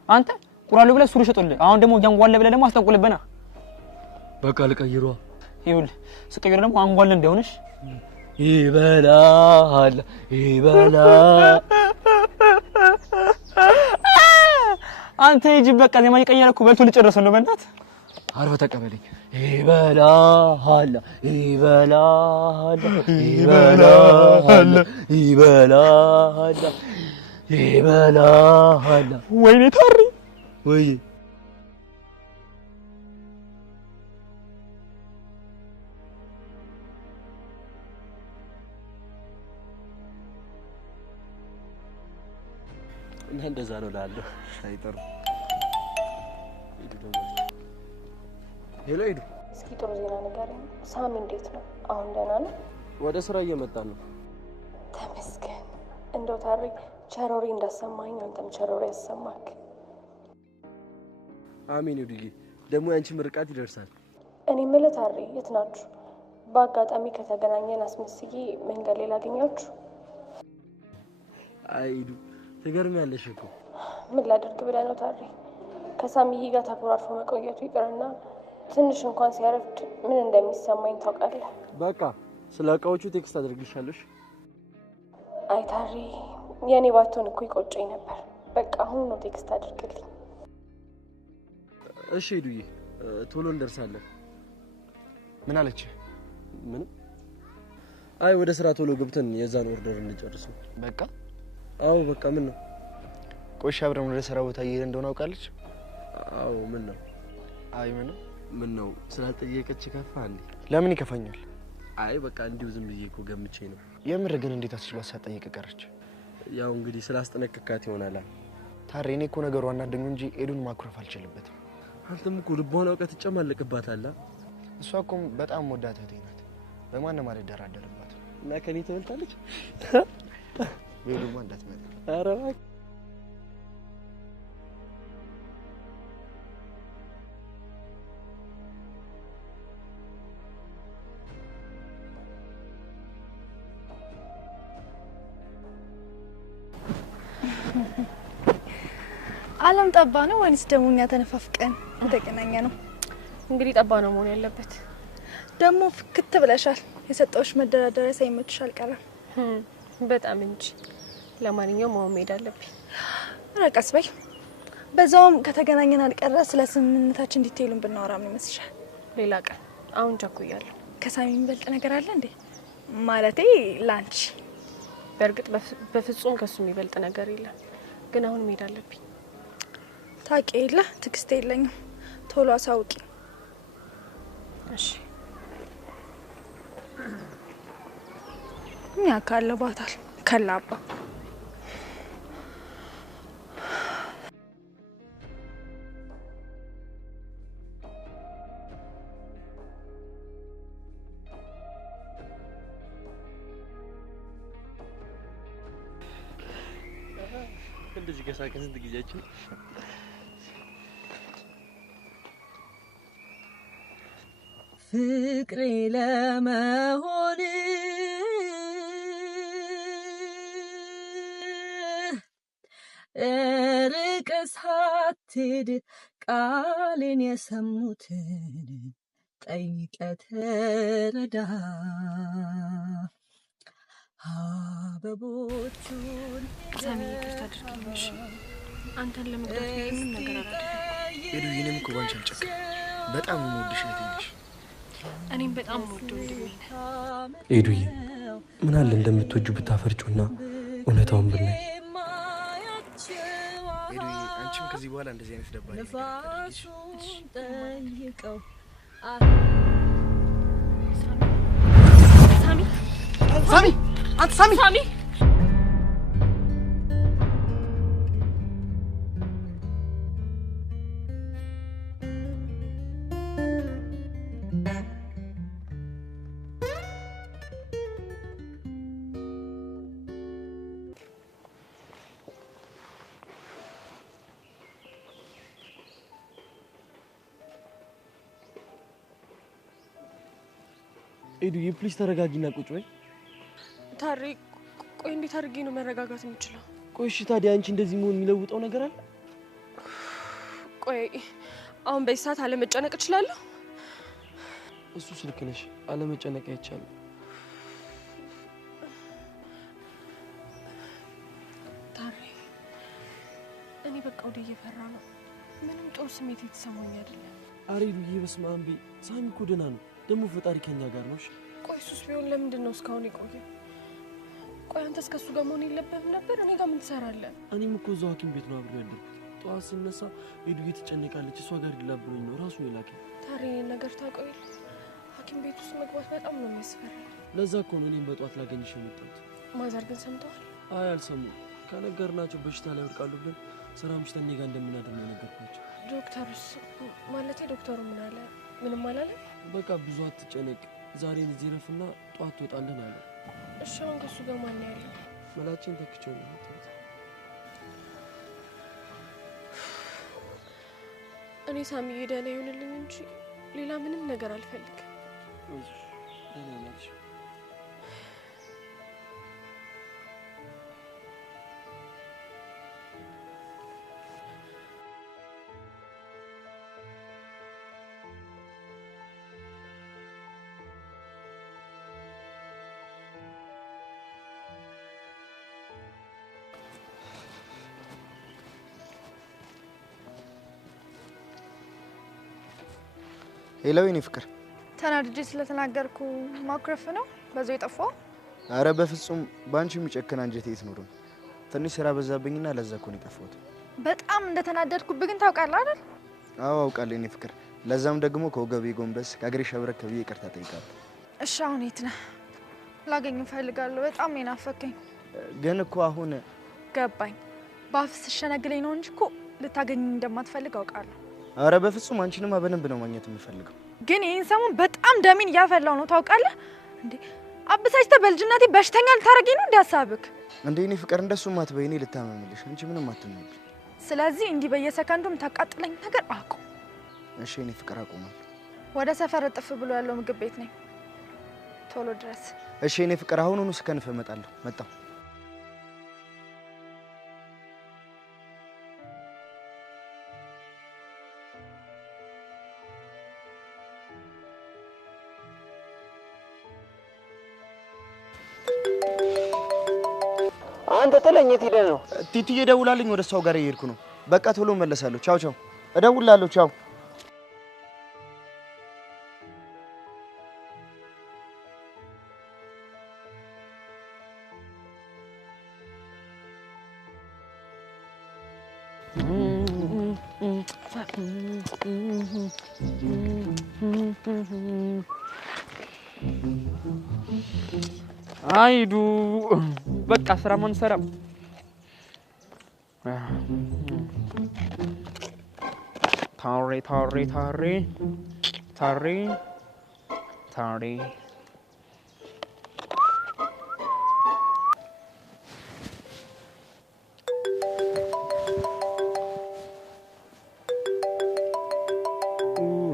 አንተ ቁራሌው ብለህ ሱሪ ሸጦልህ፣ አሁን ደግሞ ያንጓለ ብለህ ደግሞ አስጠንቁልበና። በቃ ልቀይሯ። ይኸውልህ ስቀይር ደግሞ አንጓለ እንደሆነሽ ይበላል ይበላ። አንተ ሂጂ በቃ። ዜማ እየቀየረ እኮ በልቶ ልጨርሰው ነው። በእናትህ አርፈህ ተቀበለኝ። ይበላል ይበላል ይበላል ይበላል ይበላል። ወይኔ ታሪ ወይ እና እንደዛ ነው ላለው ሳይጠሩ ሄሎ ሄዱ፣ እስኪ ጥሩ ዜና ንገረኝ። ሳሚ እንዴት ነው? አሁን ደህና ነው? ወደ ስራ እየመጣ ነው። ተመስገን። እንደው ታሪ ቸሮሪ እንዳሰማኝ አንተም ቸሮሪ ያሰማክ። አሜን ይሁንልኝ። ደግሞ ያንቺ ምርቃት ይደርሳል። እኔ የምልህ ታሪ የት ናችሁ? በአጋጣሚ ከተገናኘን አስመስዬ መንገድ ላይ ላገኛችሁ። አይዱ ትገርሚያለሽ እኮ። ምን ላድርግ ብለህ ነው ታሪ? ከሳሚዬ ጋር ተኮራርፎ መቆየቱ ይቅርና ትንሽ እንኳን ሲያረፍድ ምን እንደሚሰማኝ ታውቃለህ? በቃ ስለ እቃዎቹ ቴክስት አድርግልሻለሽ። አይ ታሪ፣ የኔ ባትሆን እኮ ይቆጨኝ ነበር። በቃ አሁን ነው ቴክስት አድርግልኝ። እሺ ሄዱዬ፣ ቶሎ እንደርሳለን። ምን አለች? ምን? አይ ወደ ስራ ቶሎ ገብተን የዛን ኦርደር እንጨርስ። በቃ አዎ በቃ። ምን ነው? ቆይ አብረን ወደ ስራ ቦታ እየሄድን እንደሆነ አውቃለች? አዎ። ምን ነው? አይ ምን ነው ስላልጠየቀች ከፋ እንዴ? ለምን ይከፋኛል? አይ በቃ እንዲሁ ዝም ብዬ እኮ ገምቼ ነው። የምር ግን እንዴት አስችሏት ሳትጠይቅ ቀረች? ያው እንግዲህ ስላስጠነቀቃት ይሆናል። ታሬ እኔ እኮ ነገሩ አናደኝ እንጂ ኤዱን ማኩረፍ አልችልበትም። አንተም እኮ ልቧን አውቀህ ትጨማለቅባታለህ። እሷ እኮ በጣም ወዳት እህቴ ናት። በማንም አልደራደርባት። እና ከኔ ተበልጣለች። ቤሉማ እንዳትመጣ። ኧረ እባክህ አለም ጠባ ነው ወይስ ደግሞ እኛ ተነፋፍቀን የተገናኘ ነው? እንግዲህ ጠባ ነው መሆን ያለበት። ደግሞ ፍክት ብለሻል። የሰጠውሽ መደራደሪያ ሳይመችሽ አልቀረም። በጣም እንጂ። ለማንኛውም አሁን መሄድ አለብኝ። ረቀስ በይ። በዛውም ከተገናኘን አልቀረ ስለ ስምምነታችን ዲቴይሉን ብናወራ ምን ይመስልሻል? ሌላ ቀን። አሁን ቸኩያለሁ። ከሳሚ የሚበልጥ ነገር አለ እንዴ? ማለቴ ላንቺ። በእርግጥ በፍጹም ከሱ የሚበልጥ ነገር የለም፣ ግን አሁን መሄድ አለብኝ። ታውቂ የለ ትዕግስት የለኝም። ቶሎ አሳውቂ። እሺ። ምን ያካለባታል? ከላባ እንደዚህ ከሳቀ ስንት ጊዜያችን? ፍቅሬ ለመሆን ርቀህ ሳትሄድ ቃሌን የሰሙትን ጠይቀህ ተረዳ። አበቦቹን ሳሚ ይቅርታ አድርግልኝ። አንተን ለመጉዳት ምንም ነገር አላደረኩም። ኤዱ ይሄንም እኮ ባንቺ አልጨከም። በጣም የምወድሽ እህቴ ነሽ። እኔም በጣም የምወደው ወንድሜ ነህ። ኤዱዬ ምን አለ እንደምትወጁ ብታፈርጩና እውነታውን ብናይ። ኤዱዬ አንቺም ከዚህ በኋላ እንደዚህ አይነት ደባሪ ነገር አታድርጊ። ጠይቀው ሳሚ ሳሚ አንተ ሳሚ ሳሚ ኤዱዬ ፕሊዝ ተረጋጊና ቁጭ በይ። ታሪ ቆይ፣ እንዴት አድርጌ ነው መረጋጋት የምችለው? ቆይ እሺ ታዲያ አንቺ እንደዚህ መሆን የሚለውጠው ነገር አለ? ቆይ አሁን በዚህ ሰዓት አለመጨነቅ እችላለሁ? እሱስ ልክ ነሽ፣ አለመጨነቅ አይቻልም። ታሪ እኔ በቃ ወደ እየፈራ ነው። ምንም ጥሩ ስሜት የተሰማኝ አይደለም። አሬ ኤዱዬ በስመ አብ በይ። ሳሚ እኮ ደህና ነው፣ ደግሞ ፈጣሪ ከኛ ጋር ነው። እሺ ቆይ እሱስ ቢሆን ለምንድን ነው እስካሁን የቆየ? ቆይ አንተስ ከሱ ጋር መሆን የለብህም ነበር? እኔ ጋር ምን ትሰራለህ? እኔም እኮ እዛው ሐኪም ቤት ነው አብሬው ያደርኩት። ጠዋት ስነሳ ኤዱዬ ትጨነቃለች፣ እሷ ጋር ሊላብሎኝ ነው ራሱ የላከኝ። ታሪ ይሄን ነገር ታውቀው የለ? ሐኪም ቤት ውስጥ መግባት በጣም ነው የሚያስፈራኝ። ለዛ እኮ ነው እኔም በጠዋት ላገኝሽ የመጣሁት። ማዘር ግን ሰምተዋል? አይ አልሰሙም። ከነገርናቸው በሽታ ላይ ወድቃሉ ብለን ስራ ምሽት እኔ ጋር እንደምናድር ነው የነገርኳቸው። ዶክተሩስ? ማለቴ ዶክተሩ ምን አለ? ምንም አላለ? በቃ ብዙ አትጨነቅ፣ ዛሬን እዚህ ረፍና ጠዋት ትወጣለን አለ። እሺ አሁን ከሱ ጋር ማን ነው ያለው? መላችን ተክቸው ነው የመጣሁት። እኔ ሳሚዬ ደህና ይሁንልኝ እንጂ ሌላ ምንም ነገር አልፈልግም። ደህና ነሽ? ሄሎ የኔ ፍቅር። ተናድጄ ስለተናገርኩ ማኩረፍ ነው በዛው የጠፋው? አረ በፍጹም ባንቺ የሚጨክን አንጀት የትኖርም። ትንሽ ስራ በዛብኝና ለዛ እኮ ነው የጠፋሁት። በጣም እንደተናደድኩብህ ግን ታውቃለህ አይደል? አዎ አውቃለሁ የኔ ፍቅር። ለዛም ደግሞ ከወገቤ ጎንበስ ከእግሬ ሸብረክ ብዬ ይቅርታ ጠይቃለሁ። እሺ አሁን የት ነህ? ላገኝ እፈልጋለሁ። በጣም ነው የናፈከኝ። ግን እኮ አሁን ገባኝ። በአፍስ ሸነግለኝ ነው እንጂ እኮ ልታገኘኝ እንደማትፈልግ አውቃለሁ። አረ በፍጹም አንቺንማ በደንብ ነው ማግኘት የምፈልገው። ግን ይህን ሰሞን በጣም ደሜን እያፈላው ነው ታውቃለህ እንዴ? አብሳጭተህ በልጅነቴ በሽተኛ ልታረገኝ ነው እንዴ ሀሳብክ? እንዴ እኔ ፍቅር እንደሱ አትበይ። እኔ ልታመምልሽ፣ አንቺ ምንም አትነግሪ። ስለዚህ እንዲህ በየሰከንዱ የምታቃጥለኝ ነገር አቁም። እሺ እኔ ፍቅር አቁማለሁ። ወደ ሰፈር ጥፍ ብሎ ያለው ምግብ ቤት ነኝ። ቶሎ ድረስ። እሺ እኔ ፍቅር አሁኑኑ ስከንፍ እመጣለሁ። መጣሁ። አንተ ጥለኝ የት ሄደህ ነው? ቲቲዬ ደውላልኝ ወደ እሷው ጋር እየሄድኩ ነው። በቃ ቶሎ እመለሳለሁ። ቻው ቻው። እደውላለሁ። ቻው። አይዱ በቃ ስራ ማን ሰራም ታሬ ታሬ ታሬ ታሬ ታሬ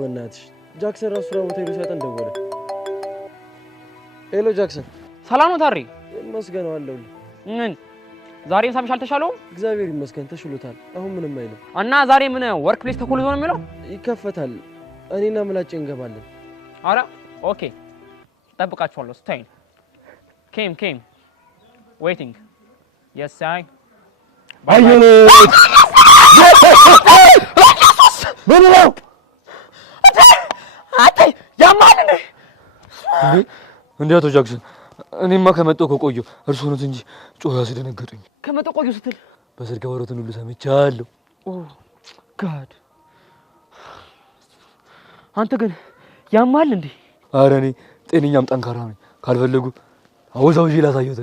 በእናትሽ ጃክሰን ራሱ ስራ ቦታ ሄዶ ሲያጠን ደወለ። ሄሎ ጃክሰን። ሰላም ነው ታሬ? ይመስገን አለሁልህ። ምን ዛሬም ሳምሽ አልተሻለውም? እግዚአብሔር ይመስገን ተሽሎታል። አሁን ምንም አይልም። እና ዛሬ ምን ወርክ ፕሌስ ተኮልዞ ነው የሚለው? ይከፈታል። እኔና ምላጭ እንገባለን። አረ ኦኬ፣ ጠብቃችኋለሁ። ስታይ ኬም ዌቲንግ የስ አይ አየለ ምን ነው አቴ ያማል እንዴ? እንዴ አቶ ጃክሰን፣ እኔማ ከመጣሁ ከቆየሁ እርሶ ነው እንጂ ጮህ ያስደነገጡኝ። ከመጣሁ ቆየሁ ስትል በስልክ ወሮትን ሁሉ ሰምቻለሁ። ኦ ጋድ፣ አንተ ግን ያማል እንዴ? ኧረ እኔ ጤነኛም ጠንካራ ነኝ። ካልፈለጉ አወዛውዤ ላሳየሁት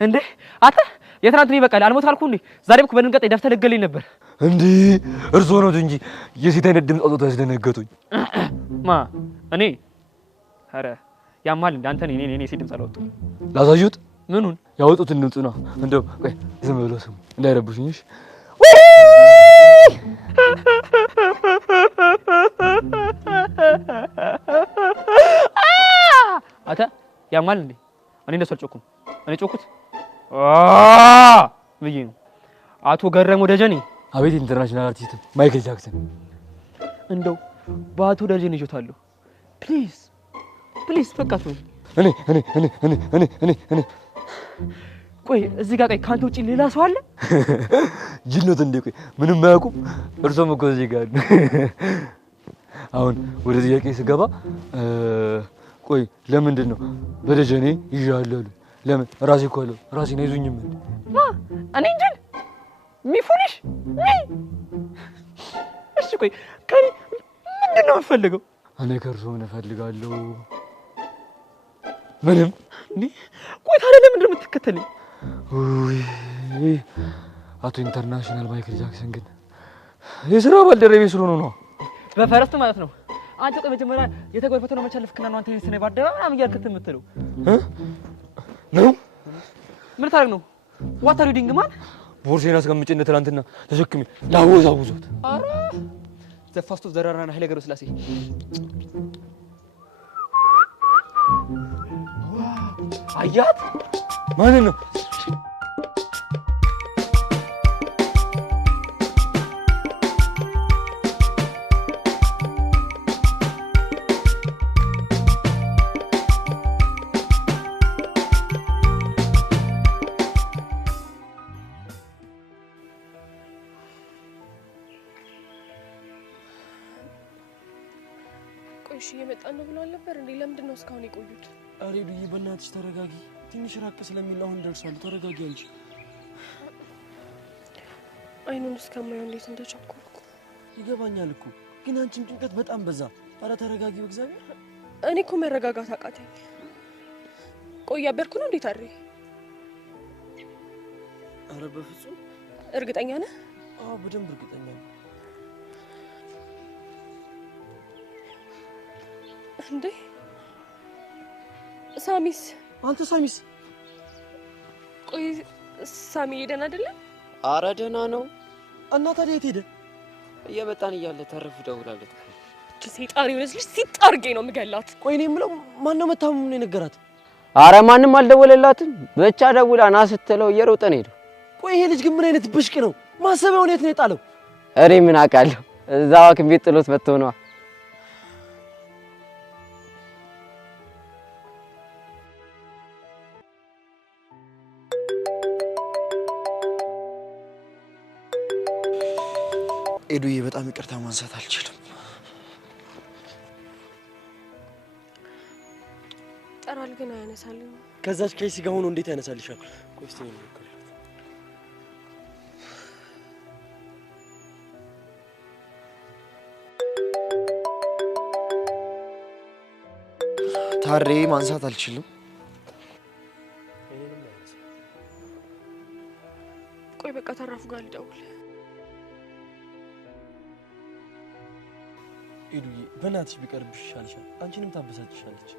እንዴ አንተ የትናንት ይበቃል አልሞት አልኩ እንዴ? ዛሬም እኮ በድንገት ደፍተህ ልትገለኝ ነበር እንዴ? እርሶ ነው እንጂ የሴት አይነት ድምፅ አውጥቶ ያስደነገጡኝ። ማ እኔ? ኧረ ያማል እንዴ? አንተ እኔ ሴት ድምፅ አላወጣሁም። ላሳየሁት? ምኑን? ያወጡትን ድምፅ ነው። እንደው ቆይ ዝም ብለው ስሙ እንዳይረብሹኝ። እሺ አታ ያማል እንዴ? እኔ እንደሱ አልጮኩም። እኔ ጮኩት ብዬ ነው። አቶ ገረመው ደጀኔ። አቤት! ኢንተርናሽናል አርቲስት ማይክል ጃክሰን። እንደው በአቶ ደጀኔ ይጆታለሁ። ፕሊዝ ፈቃት ነው። እኔ ቆይ እዚህ ጋር ካንተ ውጪ ሌላ ሰው አለ? ጅኖት እንዴ? ቆይ ምንም አያውቁም። እርሶም እኮ እዚህ ጋር አሁን ወደ ጥያቄ ስገባ ቆይ ለምንድን ነው በደጀኔ ይዣለሁ? ለምን ራሴ እኮ አለው ራሴን አይዙኝም እንዴ? እኔ እንጂ ሚፉልሽ እሺ ቆይ ከኔ ምንድን ነው የምትፈልገው? እኔ ከእርሶ ምን እፈልጋለሁ? ምንም። እንዴ ቆይ ታዲያ ለምንድን ነው የምትከተለኝ? ውይ አቶ ኢንተርናሽናል ማይክል ጃክሰን ግን የሥራ ባልደረቤ ስለሆኑ ነው። በፈረስቱ ማለት ነው። አንተ ቆይ መጀመሪያ የተግባር ፈተናው መቻለፍክና ነው አንተ ስነ ባደባ ምናምን እያልክ የምትለው ነው? ምን ታደርግ ነው? ዋት አር ዩ ዲንግ ማን? ቦርሴን አስቀምጬ እንደ ትናንትና ተሸክሜ ላወዛውዞት። ኧረ ዘፋስቶ ዘራራና ኃይለ ገብረ ስላሴ አያት ማንን ነው? እየወጣን ነው ብለው አልነበር እንዴ? ለምንድን ነው እስካሁን የቆዩት? ኧረ ሄዱዬ በእናትሽ ተረጋጊ። ትንሽ ራቅ ስለሚል አሁን ደርሳሉ። ተረጋጊ እንጂ። አይኑን እስከማየው እንዴት እንደቸኮልኩ ይገባኛል እኮ ግን አንቺን ጭንቀት በጣም በዛ። ኧረ ተረጋጊ በእግዚአብሔር። እኔ እኮ መረጋጋት አቃተኝ። ቆይ ያበርኩ ነው እንዴት አድሬ? ኧረ በፍጹም። እርግጠኛ ነህ? አዎ በደንብ እርግጠኛ ነኝ። እንዴ ሳሚስ? አንተ ሳሚስ? ቆይ ሳሚ ሄደን አይደለም? አረ ደህና ነው። እና ታዲያ የት ሄደ? እየመጣን እያለ ተረፍ ደውላለች። እቺ ሰይጣን የሆነች ልጅ ሲጣርጌ ነው የምገላት። ቆይ እኔ የምለው ማነው መታመሙን የነገራት? አረ ማንም አልደወለላትም። ብቻ ደውላ ና ስትለው እየሮጠን ሄደ። ቆይ ይሄ ልጅ ግን ምን አይነት ብሽቅ ነው? ማሰቢያውን የት ነው የጣለው? እኔ ምን አውቃለሁ? እዛው ሐኪም ቤት ጥሎት መጥቶ ነው። ኤዱዬ በጣም ይቅርታ ማንሳት አልችልም። ጠራል ግን አያነሳልኝ። ከዛች ከይሲ ጋር ሆኖ እንዴት ያነሳልሻል? ቆይ እስቲ ነው ታሬ ማንሳት አልችልም። ቆይ በቃ ተራፉ ጋር ልደውል። ኤዱዬ በእናትሽ ቢቀርብሽ ይሻልሻል። አንቺንም ታበሳጭሻለች።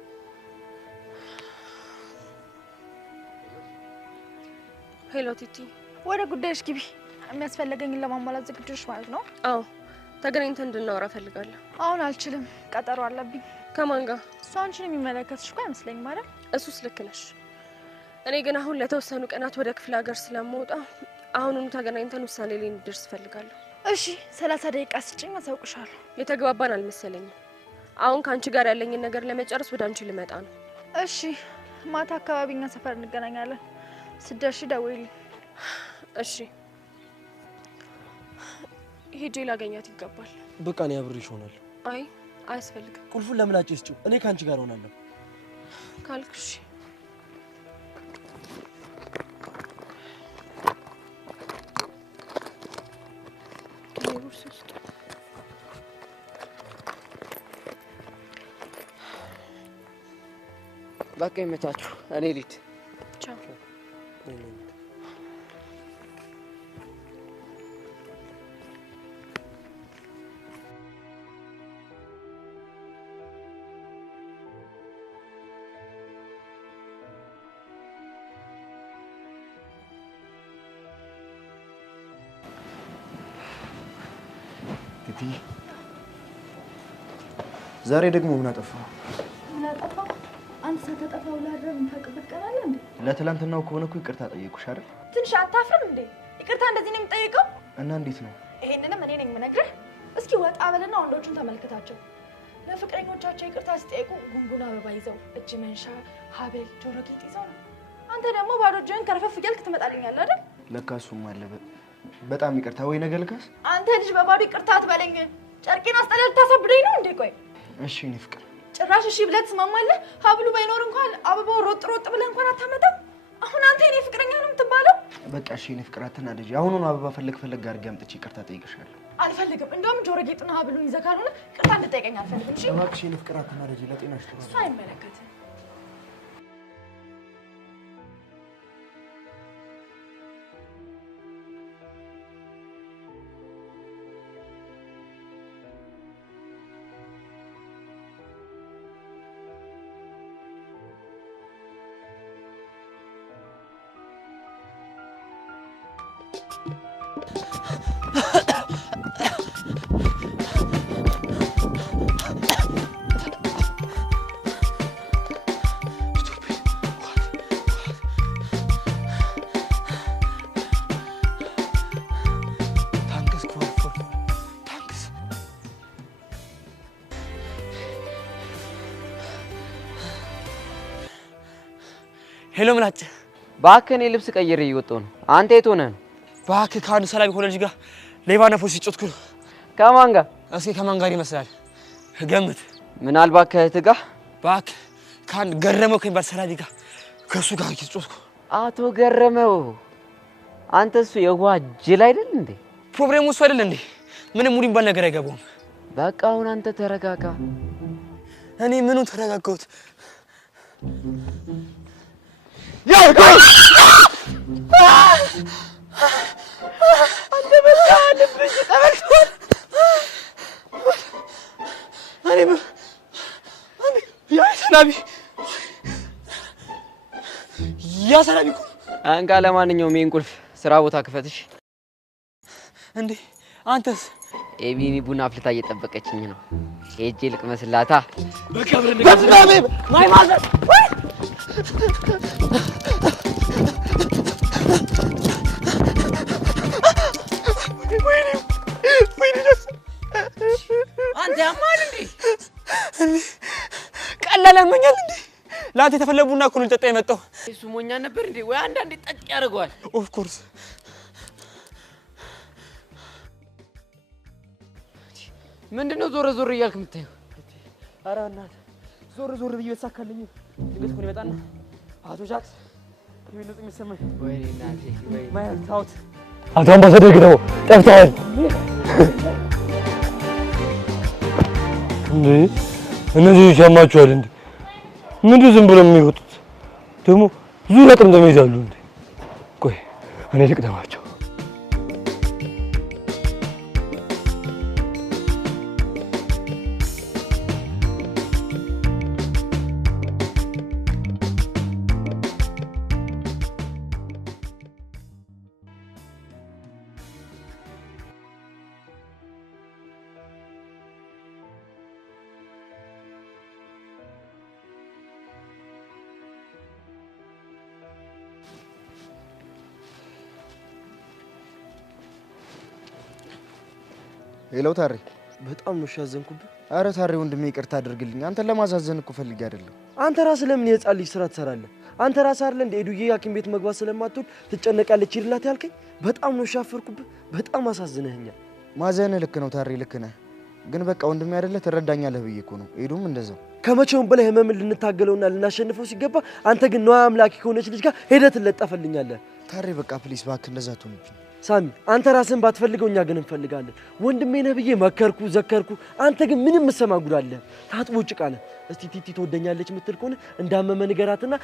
ሄሎ ቲቲ። ወደ ጉዳይሽ ግቢ። የሚያስፈልገኝን ለማሟላት ዝግጁ ነሽ ማለት ነው? አዎ ተገናኝተን እንድናወራ ፈልጋለሁ። አሁን አልችልም፣ ቀጠሮ አለብኝ። ከማን ጋር? እሱ አንቺን የሚመለከትሽ እኮ አይመስለኝም አይደል? እሱስ ልክ ነሽ። እኔ ግን አሁን ለተወሰኑ ቀናት ወደ ክፍለ ሀገር ስለምወጣ አሁኑኑ ተገናኝተን ውሳኔ ላይ እንድደርስ ፈልጋለሁ። እሺ 30 ደቂቃ ስጭኝ፣ አሳውቅሻለሁ። የተግባባን አልመሰለኝም። አሁን ከአንቺ ጋር ያለኝን ነገር ለመጨረስ ወደ አንቺ ልመጣ ነው። እሺ ማታ አካባቢ እኛ ሰፈር እንገናኛለን። ስትደርሺ ደውይልኝ። እሺ ሄጄ ላገኛት ይገባል። በቃ እኔ አብሬሽ እሆናለሁ። አይ አያስፈልግም። ቁልፉን ለምን አጭስጪው? እኔ ካንቺ ጋር ሆናለሁ ካልክሽ። በቃ ይመቻችሁ። እኔ ልሂድ። ቻው። ቲቲ ዛሬ ደግሞ ምን አጠፋው? ምን አጠፋው? አንተ ሳታጠፋው ላድረም ታውቅበት ቀን አለ እንዴ? ለትላንትናው ከሆነ እኮ ይቅርታ ጠየቁሽ አይደል? ትንሽ አታፍርም እንዴ? ይቅርታ እንደዚህ ነው የምጠይቀው? እና እንዴት ነው? ይሄንንም እኔ ነኝ የምነግርህ። እስኪ ወጣ በልና ወንዶቹን ተመልከታቸው። ለፍቅረኞቻቸው ይቅርታ ሲጠይቁ ጉንጉን አበባ ይዘው፣ እጅ መንሻ፣ ሀብል፣ ጆሮ ጌጥ ይዘው ነው። አንተ ደግሞ ባዶ እጅህን ከረፈፍ እያልክ ትመጣልኛለህ አይደል? ለካ እሱም አለ። በጣም ይቅርታ። ወይ ነገ ልካስ? አንተ ልጅ በባዶ ይቅርታ አትበለኝ። ጨርቄን አስጠለል ታሳብደኝ ነው እንዴ? ቆይ እሺ እኔ ፍቅር ጭራሽ እሺ ብለህ ትስማማለህ? ሀብሉ ባይኖር እንኳን አበባው ሮጥ ሮጥ ብለህ እንኳን አታመጣም። አሁን አንተ የኔ ፍቅረኛ ነው የምትባለው? በቃ እሺ እኔ ፍቅር አትናደጂ። አሁኑኑ አበባ ፈለግ አድርጌ አምጥቼ ይቅርታ ጠይቅሻለሁ። አልፈልግም። እንደውም ጆሮ ጌጥና ሀብሉን ይዘህ ካልሆነ ይቅርታ እንድጠይቀኝ አልፈልግም። እሺ እባክሽ እኔ ፍቅር አትናደጂ። ለጤናሽ ጥሩ ነው። እሱ አይመለከትም። ሄሎ ምላጭ፣ እባክህ እኔ ልብስ ቀይሬ እየወጣሁ ነው። አንተ የት ሆነህ ነው? እባክህ ከአንድ ሰላቢ ከሆነ ልጅ ጋር ሌባና ፖሊስ ሲጮትኩ ነው። ከማን ጋር? እስኪ ከማን ጋር ይመስላል? ገምት። ምናልባት ከእህት ጋር ባክ ካን ገረመው ከሚባል ሰላቢ ጋር ከሱ ጋር እየተጫወትኩ። አቶ ገረመው አንተ እሱ የዋህ ጅል አይደል እንዴ? ፕሮብሌሙ እሱ አይደል እንዴ? ምንም ሙድ የሚባል ነገር አይገባውም። በቃ አሁን አንተ ተረጋጋ። እኔ ምኑን ተረጋጋሁት? አንተ በቃ ልብሽ ተበልቷል። ያ ሰላቢ እኮ አንቃ። ለማንኛውም ይሄን ቁልፍ ስራ ቦታ ክፈትሽ። እንዴ አንተስ? ኤቢኒ ቡና አፍልታ እየጠበቀችኝ ነው። ሄጄ ልቅመስላታ። ማይ ማዘር አንተ ያማል እንዴ? ቀላል ያመኛል እንዴ? ላንተ የተፈለገ ቡና እኮ ነው ልጠጣ የመጣው። እሱ ሞኛ ነበር እንዴ? ወይ አንዳንዴ ጠጥ ያደርገዋል። ኦፍ ኮርስ። ምንድነው ዞር ዞር እያልክ የምታየው? ኧረ እናትህ ዞር ዞር ብዬ በተሳካልኝ ድንገት እኮ ነው ይመጣና አቶ ጃክስ የሚሉት የሚሰማኝ። ወይኔ እናቴ ወይ ማየት ታውት አቶ አምባሳደር ግደው ጠፍተዋል እንዴ? እነዚህ ይሰማችኋል እንዴ? ምንድን ዝም ብለው የሚወጡት ደግሞ ዙሪያ ጥምጥም ይዛሉ እንዴ? ቆይ እኔ ልቅደማቸው። ሄሎ ታሬ፣ በጣም ነው ያዘንኩብህ። አረ ታሬ ወንድሜ ይቅርታ አድርግልኝ። አንተን ለማሳዘን እኮ ፈልጌ አይደለም። አንተ ራስህ ለምን የህፃን ልጅ ስራ ትሰራለህ? አንተ ራስህ አይደል እንደ ኤዱዬ ሐኪም ቤት መግባት ስለማትወድ ትጨነቃለች ይልላት ያልከኝ? በጣም ነው ያፈርኩብህ። በጣም አሳዝነኸኛል። ማዘንህ ልክ ነው ታሬ፣ ልክ ነህ። ግን በቃ ወንድሜ አይደለ ትረዳኛለህ ብዬ እኮ ነው። ኤዱም እንደዛው። ከመቼውም በላይ ህመምን ልንታገለውና ልናሸንፈው ሲገባ አንተ ግን ነዋ አምላኪ ከሆነች ልጅ ጋር ሄደህ ትለጠፈልኛለህ። ታሬ በቃ ፕሊስ እባክህ እንደዛ ትሆንብኝ። ሳሚ አንተ ራስህን ባትፈልገው እኛ ግን እንፈልጋለን። ወንድሜ ነህ ብዬ መከርኩ ዘከርኩ፣ አንተ ግን ምንም መሰማ ጉዳለህ። ታጥቦ ጭቃ ነህ። እስቲ ቲቲ ትወደኛለች የምትል ከሆነ እንዳመመ ንገራትና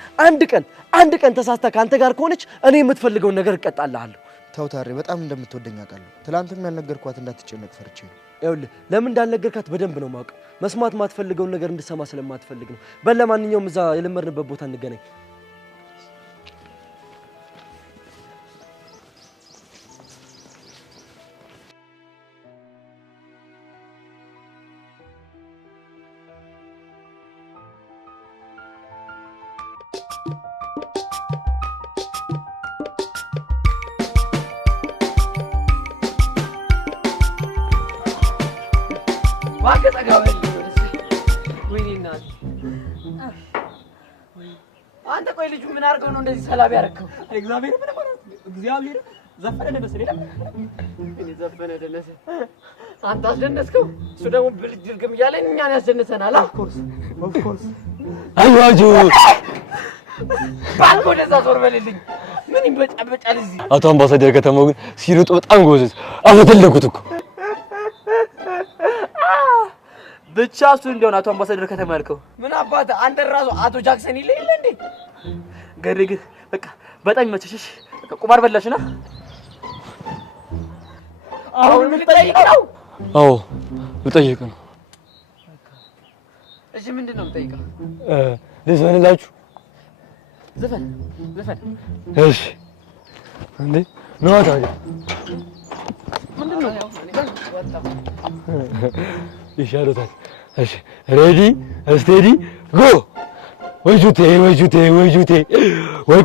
አንድ ቀን ተሳስታ ከአንተ ጋር ከሆነች እኔ የምትፈልገውን ነገር እቀጣልሃለሁ። ተው ታሬ፣ በጣም እንደምትወደኝ አውቃለሁ። ትላንትም ያልነገርኳት እንዳትጨነቅ ፈርቼ ነው። ይኸውልህ ለምን እንዳልነገርካት በደንብ ነው የማውቀው። መስማት ማትፈልገውን ነገር እንድሰማ ስለማትፈልግ ነው። በለማንኛውም እዛ የለመድንበት ቦታ እንገናኝ። ዋከታጋበል ወይኔ እናት አንተ ቆይ ልጁ ምን አድርገው ነው እንደዚህ ሰላም ያደረከው? እግዚአብሔር ምን ማለት እግዚአብሔር ዘፈነ ደነሰ ሌላ እኔ ዘፈነ ደነሰ አንተ አስደነስከው። እሱ ደግሞ ብልጅ ድርግም እያለ እኛን ያስደንሰናል። ኦፍ ኮርስ አይዋጁ ባልኮ ደዛ ዞር በልልኝ። ምን ይበጫበጫል እዚህ? አቶ አምባሳደር ከተማው ግን ሲሩጡ በጣም ጎበዝ። አፈተለኩት እኮ ብቻ እሱ እንደሆነ አቶ አምባሳደር ከተማ ያልከው ምን አባተ አንተ ራሱ አቶ ጃክሰን ይለኝ እንዴ? ገርግ በቃ በጣም ይመችሽ። ቁማር በላሽና አሁን ምን ልጠይቅ ነው? አዎ ልጠይቅ ነው። እሺ ምንድን ነው የምጠይቀው? ልዘፍንላችሁ? ዘፈን እሺ እንዴ ነው ታዲያ ምንድን ነው ይሻሎታል። እሺ ሬዲ ስቴዲ ጎ። ወጁቴ ወይ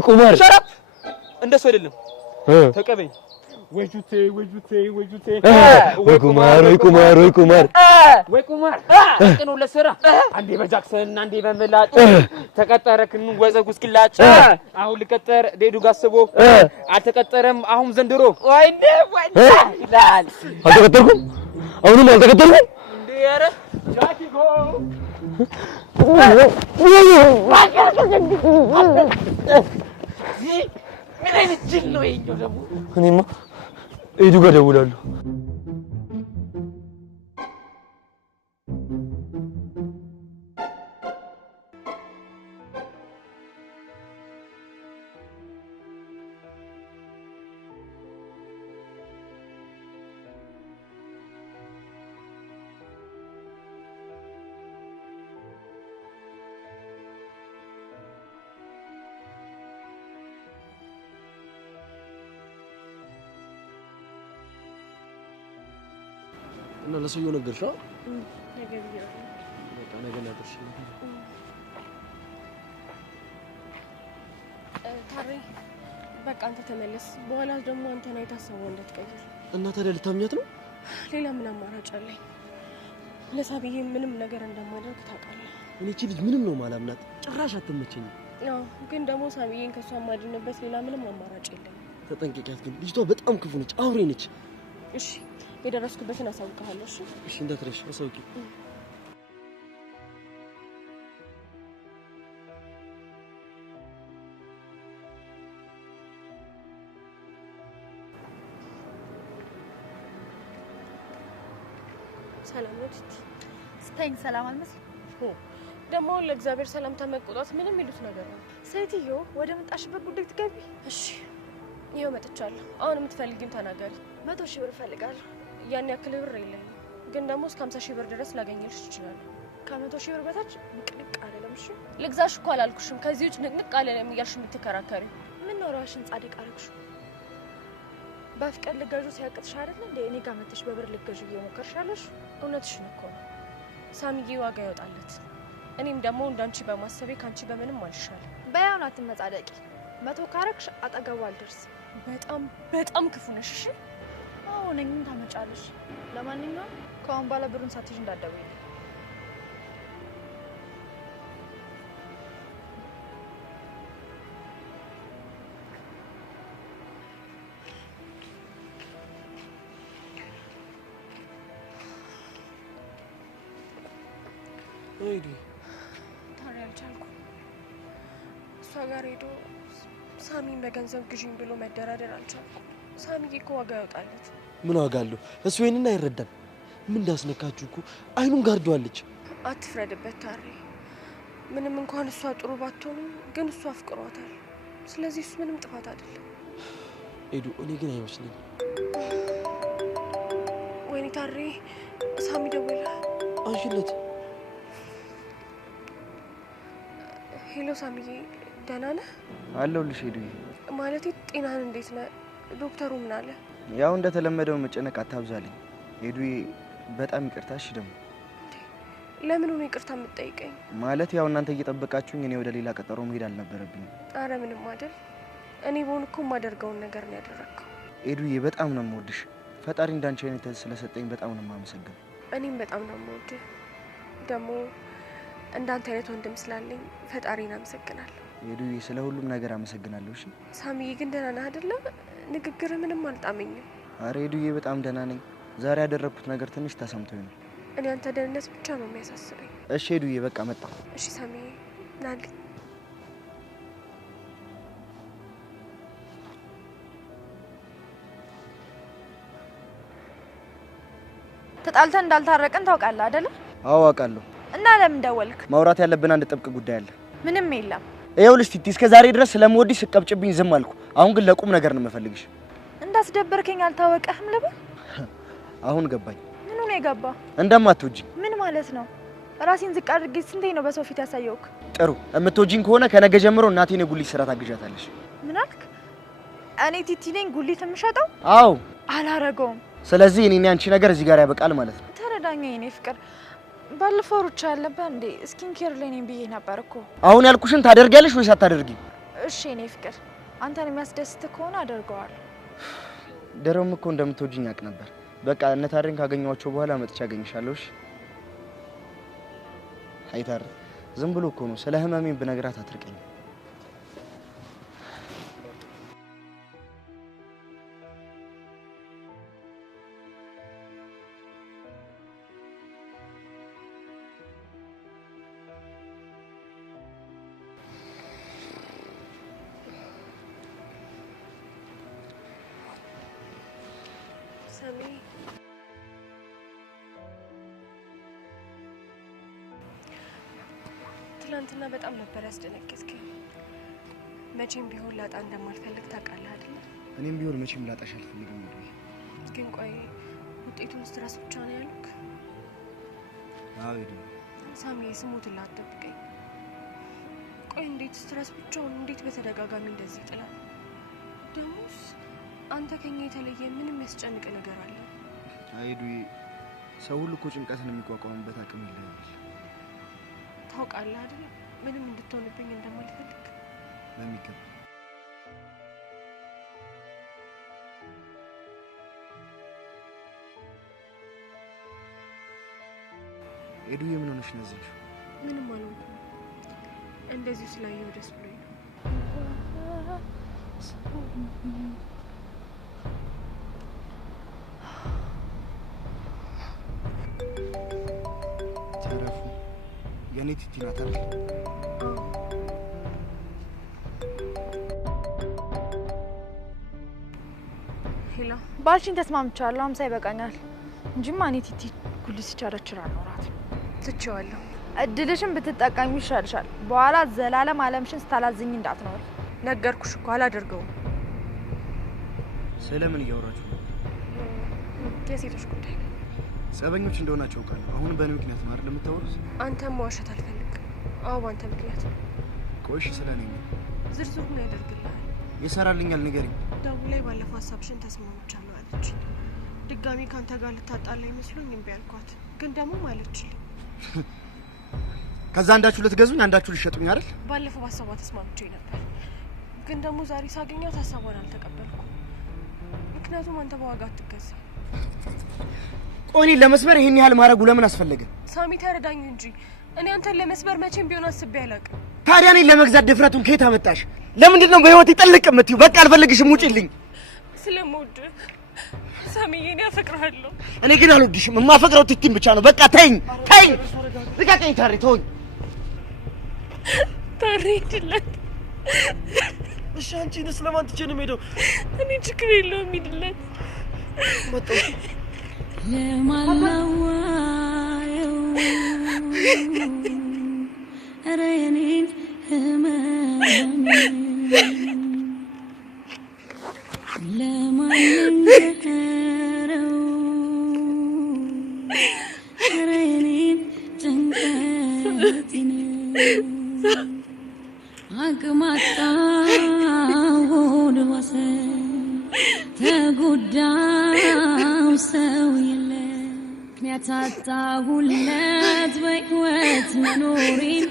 ቁማር ሸራፕ እንደሱ አይደለም። ተቀበይ። ወጁቴ ወይ ቁማር ቅኑ ለስራ አንዴ በጃክሰን አንዴ በመላጭ ተቀጠረክኑ ወዘጉ እስኪላጭ አሁን ልቀጠር ዴዱ ጋስቦ አልተቀጠረም አሁን ዘንድሮ ወይኔ ይላል። አልተቀጠርኩም። አሁንም አልተቀጠርኩም። ኧረ ጃኪ ጎ ምን አይነት ጅል ነው ይሄኛው ደግሞ? እኔማ ኤዱ ጋር እደውላለሁ። እና ለሰውየው ነገርሽው? ነገር ይላል በቃ ነገር ነገርሽ። ታሪ በቃ አንተ ተመለስ። በኋላ ደግሞ አንተ ነው የታሰበው እንዳትቀይር። እና ታዲያ ልታምኛት ነው? ሌላ ምን አማራጭ አለኝ? ለሳብዬ ምንም ነገር እንደማደርግ ታውቃለህ። እኔ እቺ ልጅ ምንም ነው ማላምናት፣ ጭራሽ አትመቸኝም። ያው ግን ደግሞ ሳብዬን ከሷ ማድነበት ሌላ ምንም አማራጭ የለም። ተጠንቀቂያት ግን ልጅቷ በጣም ክፉ ነች፣ አውሬ ነች። እሺ የደረስኩበትን አሳውቅሃለሁ። እሺ እሺ እንዳትረሽ አሳውቂ። ሰላም ነው ቲቲ? ስታይኝ ሰላም አልመስል ደግሞ ለእግዚአብሔር ሰላምታ መቆጣት ምንም ይሉት ነገር ነው። ሴትዮ ወደ መጣሽበት ጉዳይ ትገቢ። እሺ ይኸው መጥቻለሁ። አሁን የምትፈልጊውን ተናገሪ። 100 ሺህ ብር እፈልጋለሁ። ያን ያክል ብር የለኝም፣ ግን ደግሞ እስከ 50 ሺህ ብር ድረስ ላገኝልሽ እችላለሁ። ከ100 ሺህ ብር በታች ንቅንቅ አልልም። እሺ ልግዛሽ እኮ አላልኩሽም። ከዚህ ውጭ ንቅንቅ አልልም እያልሽ የምትከራከሪ ምን ነው ራስሽን ጻድቅ አደረግሽው? በፍቅር ልገዡ ሲያቅትሽ አይደል እንዴ እኔ ጋር መጥተሽ በብር ልገዡ እየሞከርሻለሽ? እውነትሽን እኮ ነው። ሳሚዬ ዋጋ ይወጣለት። እኔም ደግሞ እንዳንቺ በማሰቤ ካንቺ በምንም አልሻለሁ። በያውን አትመጻደቂ። 100 ካረክሽ አጠገቡ አልደርስም። በጣም ክፉ ነሽ። እሺ አዎ ነኝ። ምን ታመጫለሽ? ለማንኛውም ከአሁን በኋላ ብሩን ሳትይዥ እንዳትደውይ። አይዲ ታዲያ አልቻልኩም። እሷ ጋር ሄዶ ሳሚን በገንዘብ ግዢኝ ብሎ መደራደር አልቻልኩም። ሳሚዬ እኮ ዋጋ ያወጣለት። ምን ዋጋ አለው? እሱ ይሄንን አይረዳም። ምን እንዳስነካችሁ እኮ አይኑን ጋርዷለች። አትፍረድበት ታሪ። ምንም እንኳን እሷ ጥሩ ባትሆንም ግን እሱ አፍቅሯታል። ስለዚህ እሱ ምንም ጥፋት አይደለም። ኤዱ እኔ ግን አይመስልኝም። ወይኔ ታሪ፣ ሳሚ ደወለ። አንሺለት። ሄሎ ሳሚዬ፣ ደህና ነህ? አለሁልሽ ኤዱዬ። ማለቴ ጤናህን እንዴት ነህ? ዶክተሩ ምን አለ? ያው እንደተለመደው መጨነቅ አታብዛልኝ ኤዱዬ። በጣም ይቅርታ። እሺ ደግሞ ለምን ነው ይቅርታ የምትጠይቀኝ? ማለት ያው እናንተ እየጠበቃችሁኝ እኔ ወደ ሌላ ቀጠሮ መሄድ አልነበረብኝም። አረ ምንም አይደል። እኔ በሆን እኮ የማደርገውን ነገር ነው ያደረግከው። ኤዱዬ በጣም ነው የምወድሽ። ፈጣሪ እንዳንቺ አይነት ስለሰጠኝ በጣም ነው የማመሰግነው። እኔም በጣም ነው የምወድህ። ደግሞ እንዳንተ አይነት ወንድም ስላለኝ ፈጣሪን አመሰግናለሁ። ኤዱዬ ስለ ሁሉም ነገር አመሰግናለሁ። እሺ ሳሚዬ ግን ደህና ነህ አይደለ? ንግግር ምንም አልጣመኝም። አረ ኤዱዬ በጣም ደህና ነኝ። ዛሬ ያደረኩት ነገር ትንሽ ተሰምቶኝ ነው። እኔ አንተ ደህንነት ብቻ ነው የሚያሳስበኝ። እሺ ኤዱዬ በቃ መጣ። እሺ ሳሚዬ ናልኝ። ተጣልተን እንዳልታረቅን ታውቃለህ አይደለ? አዎ አውቃለሁ። እና ለምን ደወልክ? ማውራት ያለብን አንድ ጥብቅ ጉዳይ አለ። ምንም የለም። ይኸውልሽ ቲቲ፣ እስከ ዛሬ ድረስ ስለምወድሽ ስቀብጭብኝ ዝም አልኩ። አሁን ግን ለቁም ነገር ነው የምፈልግሽ። እንዳስደበርከኝ አልታወቀህም ልበል? አሁን ገባኝ። ምኑ ነው የገባ? እንደማትወጂኝ። ምን ማለት ነው? ራሴን ዝቅ አድርጌ ስንቴ ነው በሰው ፊት ያሳየውክ? ጥሩ፣ የምትወጂኝ ከሆነ ከነገ ጀምሮ እናቴን የጉሊት ስራ ታግዣታለሽ። ምን አልክ? እኔ ቲቲ ነኝ ጉሊት የምሸጠው? አዎ። አላረገውም። ስለዚህ እኔና አንቺ ነገር እዚህ ጋር ያበቃል ማለት ነው። ተረዳኝ የኔ ፍቅር። ባለፈው ሩቻ ያለበት እንዴ ስኪን ኬር ላይ ነኝ ብዬ ነበር እኮ። አሁን ያልኩሽን ታደርጊያለሽ ወይስ አታደርጊም? እሺ የኔ ፍቅር፣ አንተን የሚያስደስት ከሆነ አደርገዋለሁ። ድሮም እኮ እንደምትወጂኝ አውቅ ነበር። በቃ እነ ታሬን ካገኘኋቸው በኋላ መጥቻ አገኝሻለሁ። እሺ አይታር፣ ዝም ብሎ እኮ ነው። ስለ ህመሜን ብነግራት አትርቀኝ። ሳሚ ትላንትና በጣም ነበር ያስደነገጥከኝ። መቼም ቢሆን ላጣ እንደማልፈልግ ታውቃለህ አይደል? እኔም ቢሆን መቼም ላጣሽ አልፈልግም ነው። ግን ቆይ ውጤቱን ስትረስ ብቻ ነው ያልክ? አዎ ይደም ሳሚ ስሙትን ላትጠብቀኝ። ቆይ እንዴት ስትረስ ብቻውን እንዴት በተደጋጋሚ እንደዚህ ይጥላል? ደሞስ አንተ ከኛ የተለየ ምንም ያስጨንቅ ነገር አለ? አይዱ ሰው ሁሉ እኮ ጭንቀትን የሚቋቋምበት አቅም የለውም። ታውቃለህ አይደል? ምንም እንድትሆንብኝ እንደማልፈልግ በሚገባ ኤዱ የምን ሆነሽ ነው እዚህ? ምንም አልሆንኩም። እንደዚህ ስላየው ደስ ብሎኝ ነው። ተረፉ የኔ ቲቲ ናት አይደል? ሄሎ ባልሽኝ ተስማምቻለሁ። 50 ይበቃኛል እንጂማ እኔ ቲቲ ጉልስ ቻረችራ አልኖራት። ትቼዋለሁ። እድልሽን ብትጠቀሚ ይሻልሻል። በኋላ ዘላለም አለምሽን ስታላዝኝ እንዳትኖር። ነገርኩሽ እኮ አላደርገውም። ስለምን እያወራችሁ ነው? የሴቶች ጉዳይ። ጸበኞች እንደሆናቸው አውቃለሁ። አሁን በእኔ ምክንያት ነው አይደል የምታወሩት? አንተም መዋሸት አልፈልግም። አዎ ባንተ ምክንያት። ቆይሽ ስለኔ ነው። ዝርዝሩን ያደርግልሃል። ይሰራልኛል። ንገሪኝ። ደውል ላይ ባለፈው ሀሳብሽን ተስማምቻለሁ አለች። ድጋሚ ካንተ ጋር ልታጣላ ይመስሉኝ እምቢ አልኳት። ግን ደግሞ ማለችልኝ። ከዛ አንዳችሁ ልትገዙኝ አንዳችሁ ልትሸጡኝ አይደል? ባለፈው በሀሳቧ ተስማምቼ ነበር። ግን ደግሞ ዛሬ ሳገኛት ሀሳቧን አልተቀበልኩም። ምክንያቱም አንተ በዋጋ አትገዛ። ቆይ ለመስበር ይሄን ያህል ማድረጉ ለምን አስፈለገ? ሳሚ ተረዳኝ እንጂ እኔ አንተን ለመስበር መቼም ቢሆን አስቤ አላውቅም። ታዲያ እኔን ለመግዛት ድፍረቱን ከየት አመጣሽ? ለምንድን ነው በህይወት ይጠልቅ የምትይው? በቃ አልፈልግሽም፣ ውጪልኝ። ስለምወድህ ሳሚዬ፣ እኔ አፈቅርሃለሁ። እኔ ግን አልወድሽም። የማፈቅረው ቲቲን ብቻ ነው። በቃ ተይኝ፣ ተይኝ፣ ልቀቀኝ። ታሪ ተወኝ። ታሪ ሂድለት። እሺ አንቺንስ ለማን ትቼ ነው የምሄደው? እኔ ችግር የለውም፣ ሂድለት። መጣሁ። ለማላዋየው ኧረ የኔን ህመም ለማንነገረው ኧረ የኔን ጭንቀቴን አቅማጣሁ ድዋሰ ተጎዳው ሰው የለ ምክንያት አጣሁለት በሕይወት መኖሬን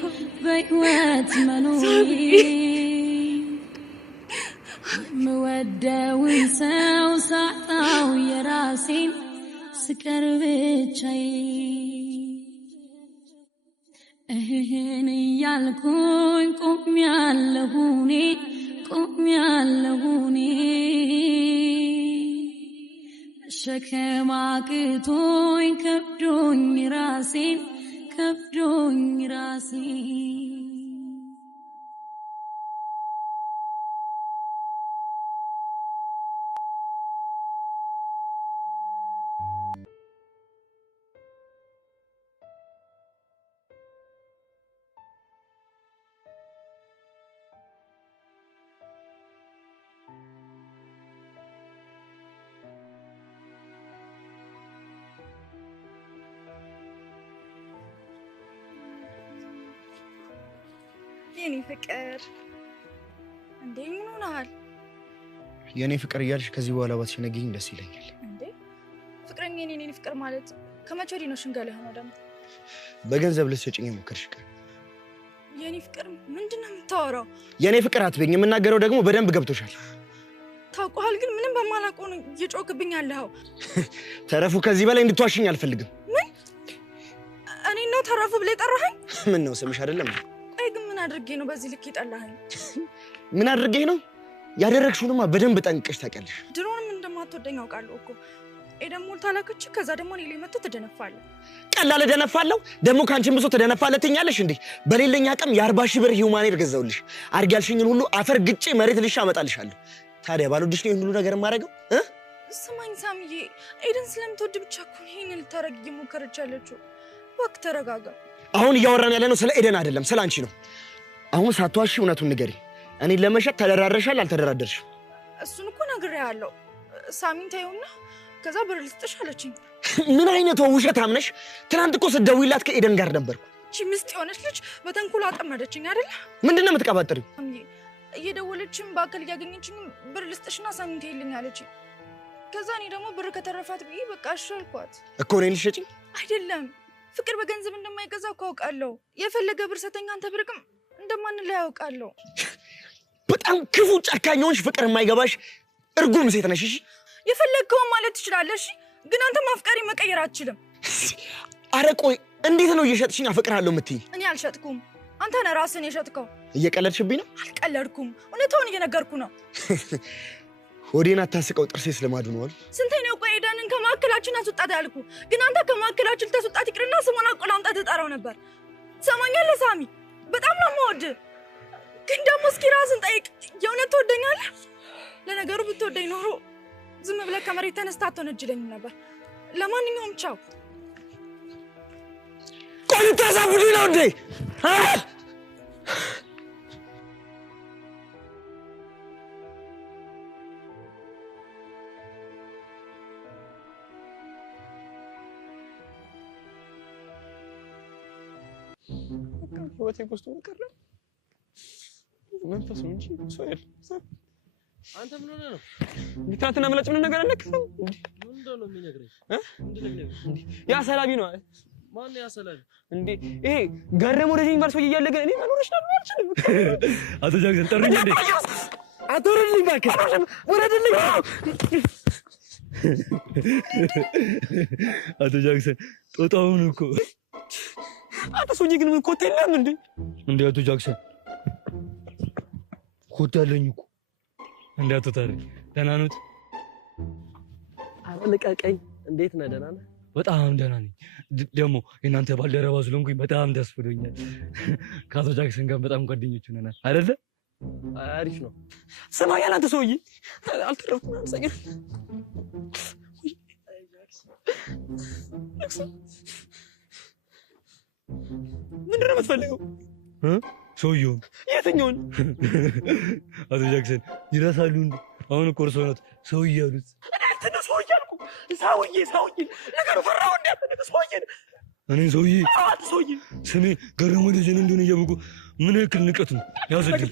ምወደውን ሰው ሳጣው የራሴን ስቀር ብቻዬን እህን እያልኩኝ ቆሜያለሁ እኔ ሸክም አቅቶኝ ከብዶኝ ራሴን የኔ ፍቅር እንዴ ምን ሆነሃል? የኔ ፍቅር እያልሽ ከዚህ በኋላ ባትሸነግኝ ደስ ይለኛል። እንዴ ፍቅረኛ የኔ ፍቅር ማለት ከመቼ ወዲህ ነው ሽንገላ ሆኖ ደግሞ? በገንዘብ ልትሰጪኝ የሞከርሽ ቀን የኔ ፍቅር ምንድነው የምታወራው? የኔ ፍቅር አትበኝ። የምናገረው ደግሞ በደንብ ገብቶሻል። ታውቀዋል ግን ምንም በማላውቀው ነው እየጮክብኝ ያለኸው። ተረፉ፣ ከዚህ በላይ እንድትዋሽኝ አልፈልግም። ምን? እኔ ነው ተረፉ ብለህ ጠራኸኝ? ምን ነው ስምሽ አይደለም? ቆይ ግን ምን አድርጌ ነው በዚህ ልክ ይጠላኸኝ? ምን አድርጌ ነው? ያደረግሽውንማ በደንብ ጠንቅቀሽ ታውቂያለሽ። ድሮንም እንደማትወደኝ አውቃለሁ እኮ። ደግሞ ታላከች ከዛ ደግሞ እኔ ላይ መጥተህ ትደነፋለህ። ቀላል ደነፋለሁ? ደግሞ ካንቺም ብሶ ትደነፋለህ ትኛለሽ እንዴ? በሌለኝ አቅም የ40 ሺህ ብር ሂውማኔር ገዛውልሽ። አድርጊ ያልሽኝን ሁሉ አፈር ግጬ መሬት ልሻ አመጣልሻለሁ። ታዲያ ባልወድሽ ነው ይሄን ሁሉ ነገር የማደርገው? ስማኝ ሳሚዬ፣ ኤደን ስለምትወድ ብቻ እኮ ይሄን ልታረግ እየሞከረች ያለችው። እባክህ ተረጋጋ። አሁን እያወራን ያለ ነው ስለ ኤደን አይደለም፣ ስለ አንቺ ነው። አሁን ሳትዋሺ እውነቱን ንገሪ። እኔን ለመሸጥ ተደራረሻል አልተደራደርሽም? እሱን እኮ ነግሬሃለሁ። ሳሚን ተይውና ከዛ ብር ልስጥሽ አለችኝ። ምን አይነት ውሸት አምነሽ? ትናንት እኮ ስትደውይላት ከኤደን ጋር ነበርኩ። እቺ ምስጥ የሆነች ልጅ በተንኮል አጠመደችኝ አይደለ? ምንድነው የምትቀባጥሪው? እየደወለችም በአካል እያገኘችኝ ብር ልስጥሽና ሳሚን ተይልኝ አለችኝ። ከዛ እኔ ደግሞ ብር ከተረፋት ብዬ በቃ አሻልኳት እኮ። እኔን ልትሸጪኝ? አይደለም፣ ፍቅር በገንዘብ እንደማይገዛ እኮ አውቃለሁ። የፈለገ ብር ሰተኛ አንተ ብርቅም እንደማንለያ ያውቃለሁ። በጣም ክፉ ጨካኝ ሆንሽ። ፍቅር የማይገባሽ እርጉም ሴት ነሽ። እሺ የፈለግከውን ማለት ትችላለሽ፣ ግን አንተ ማፍቀሪ መቀየር አትችልም። አረ ቆይ እንዴት ነው እየሸጥሽኝ አፈቅርሃለሁ የምትይኝ? እኔ አልሸጥኩም፣ አንተ ነህ ራስህን የሸጥከው። እየቀለድሽብኝ ነው? አልቀለድኩም፣ እውነታውን እየነገርኩ ነው። ሆዴን አታስቀው፣ ጥርሴ ስለማዱ ነው አሉ። ስንቴ ነው ቆይ ኤደንን ከማዕከላችን አስወጣት ያልኩ? ግን አንተ ከማዕከላችን ልታስወጣት ይቅርና ስሟን አቆላምጣ ትጠራው ነበር። ትሰማኛለህ ሳሚ? በጣም ነው የምወድህ፣ ግን ደግሞ እስኪ ራስን ጠይቅ፣ የእውነት ትወደኛለህ? ለነገሩ ብትወደኝ ኖሮ ዝም ብለህ ከመሬት ተነስታ አትወነጅለኝም ነበር። ለማንኛውም ቻው። ቆይ ልታሳብዱኝ ነው እንዴ? ህይወቴ ውስጥ ቀረ መንፈስ ነው እንጂ ሰው የለም። አንተ ምን ሆነህ ነው? ትናንትና መላጭ ምን ነገር አለክ? ምንድን ነው የሚነግረኝ? ያ ሰላቢ ነው። ማን ያ ሰላቢ? እንዴ ይሄ ገረመው ወደ ዩኒቨርሲቲ ሰውዬ እያለ ግን እኔ መኖርሽ ነው አልችልም። አቶ ጃክሰን ጠሩኝ እንዴ? አትወረድልኝ እባክህ፣ ወረድልኝ። አቶ ጃክሰን ጦጣውን እኮ አንተ ሰውዬ ግን ምን ኮት የለም እንዴ? እንዴ አቶ ጃክሰን ኮት አለኝ እኮ። እንዴ አቶ ታሪክ ደህና ነዎት? ኧረ ልቀቀኝ። እንዴት ነህ? ደህና ነህ? በጣም ደህና ነኝ። ደግሞ እናንተ ባልደረባ ስለሆንኩኝ በጣም ደስ ብሎኛል። ከአቶ ጃክሰን ጋር በጣም ጓደኞች ሆነናል አይደለ? አሪፍ ነው። ስማ ያላንተ ሰውዬ አልተረፍኩም። አንሰኛ ምንድን ነው የምትፈልገው? ሰውየውን? የትኛውን? አቶ ጃክሰን ይረሳሉ እንዴ? አሁን እኮ እርስዎ ናት ሰውዬ ያሉት። እኔ ሰውዬ አልኩ። ሰውዬ ነገሩ ፈራሁ እንዴ? ሰውዬ እኔን ሰውዬ? አንተ ሰውዬ ስሜ ገረመው ደጀን እንደሆነ እያወቁ ምን ያክል ንቀት ነው ያዘልኝ።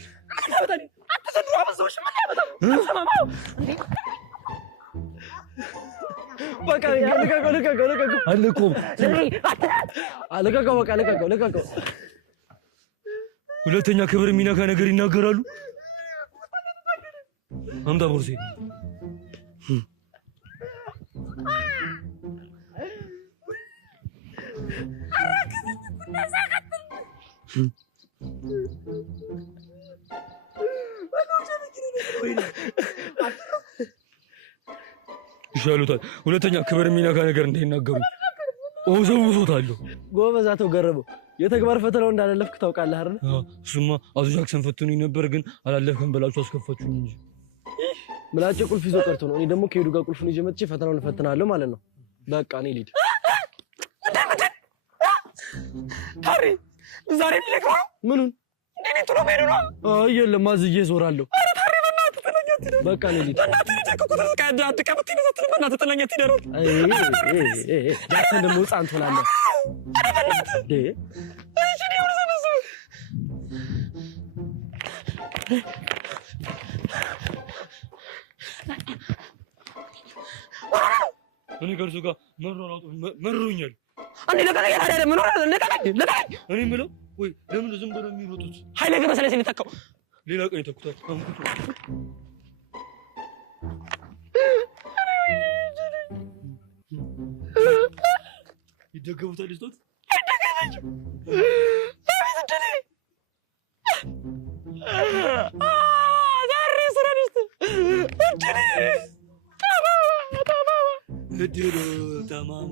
አትሰዱ አበዛዎች። ምን ያመጣው? ሰማማው በቃ ልቀቀው። አልለቀውም። ልቀቀው፣ በቃ ልቀቀው። ሁለተኛ ክብር የሚነካ ነገር ይናገራሉ። አምጣ ቦርሴ። ይሻሉታል። ሁለተኛ ክብር የሚነካ ነገር እንዳይናገሩ እወዘውዞታለሁ። ጎበዝ አቶ ገረመው፣ የተግባር ፈተናው እንዳላለፍክ ታውቃለህ አይደል? እሱማ አቶ ጃክሰን ፈትኑኝ ነበር፣ ግን አላለፍክም ብላችሁ አስከፋችሁኝ እንጂ። ምላጭ ቁልፍ ይዞ ቀርቶ ነው። እኔ ደግሞ ከሄዱ ጋር ቁልፉን ይዤ መጥቼ ፈተናውን እፈትናለሁ ማለት ነው። በቃ እኔ ልሂድ። ታሪ ዛሬ ልክ ነው። ምኑን? እንደኔ ጥሎ ሄዱ ነው? አይ የለም፣ አዝዬ ዞራለሁ። ኧረ ታሪ በእናትህ ጥለኝ አትሂድ። በቃ እኔ ልሂድ። በእናትህ ልጅ እኮ ተዘቃዳ አትቀበጥ ይነሳት። በእናትህ ጥለኝ አትሂድ። ጃክሰን ደግሞ ህፃን ትሆናለህ። ኧረ በእናትህ እንዴ! እሺ ነው ሰበሰ እኔ ከእርሱ ጋር መሮኛል። አንዴ ለቀቀኝ። አይደለም ምን ሆነ? ለቀቀኝ። እኔ የምለው ወይ ለምን ዝም ብለው የሚሮጡት? ኃይሌ ገብረስላሴን የተካው ሌላ ቀን ይተኩታል። ይደገሙታል። ልስጦት አይደገመችም። አቤት እድሌ! ዛሬ ስራኒስት እድሌ! እድሉ ተማማ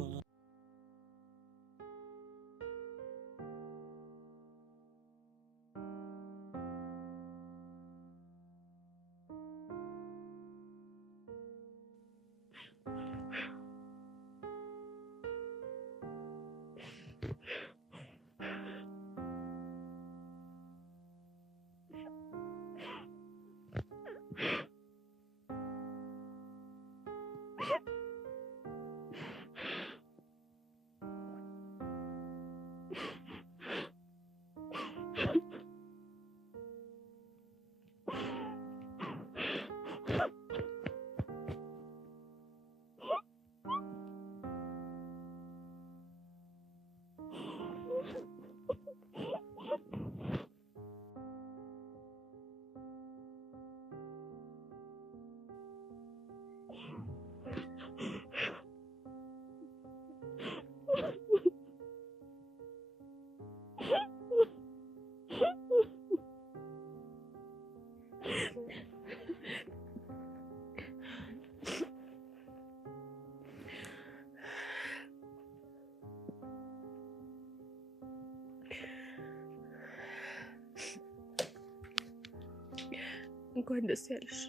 እንኳን ደስ ያለሽ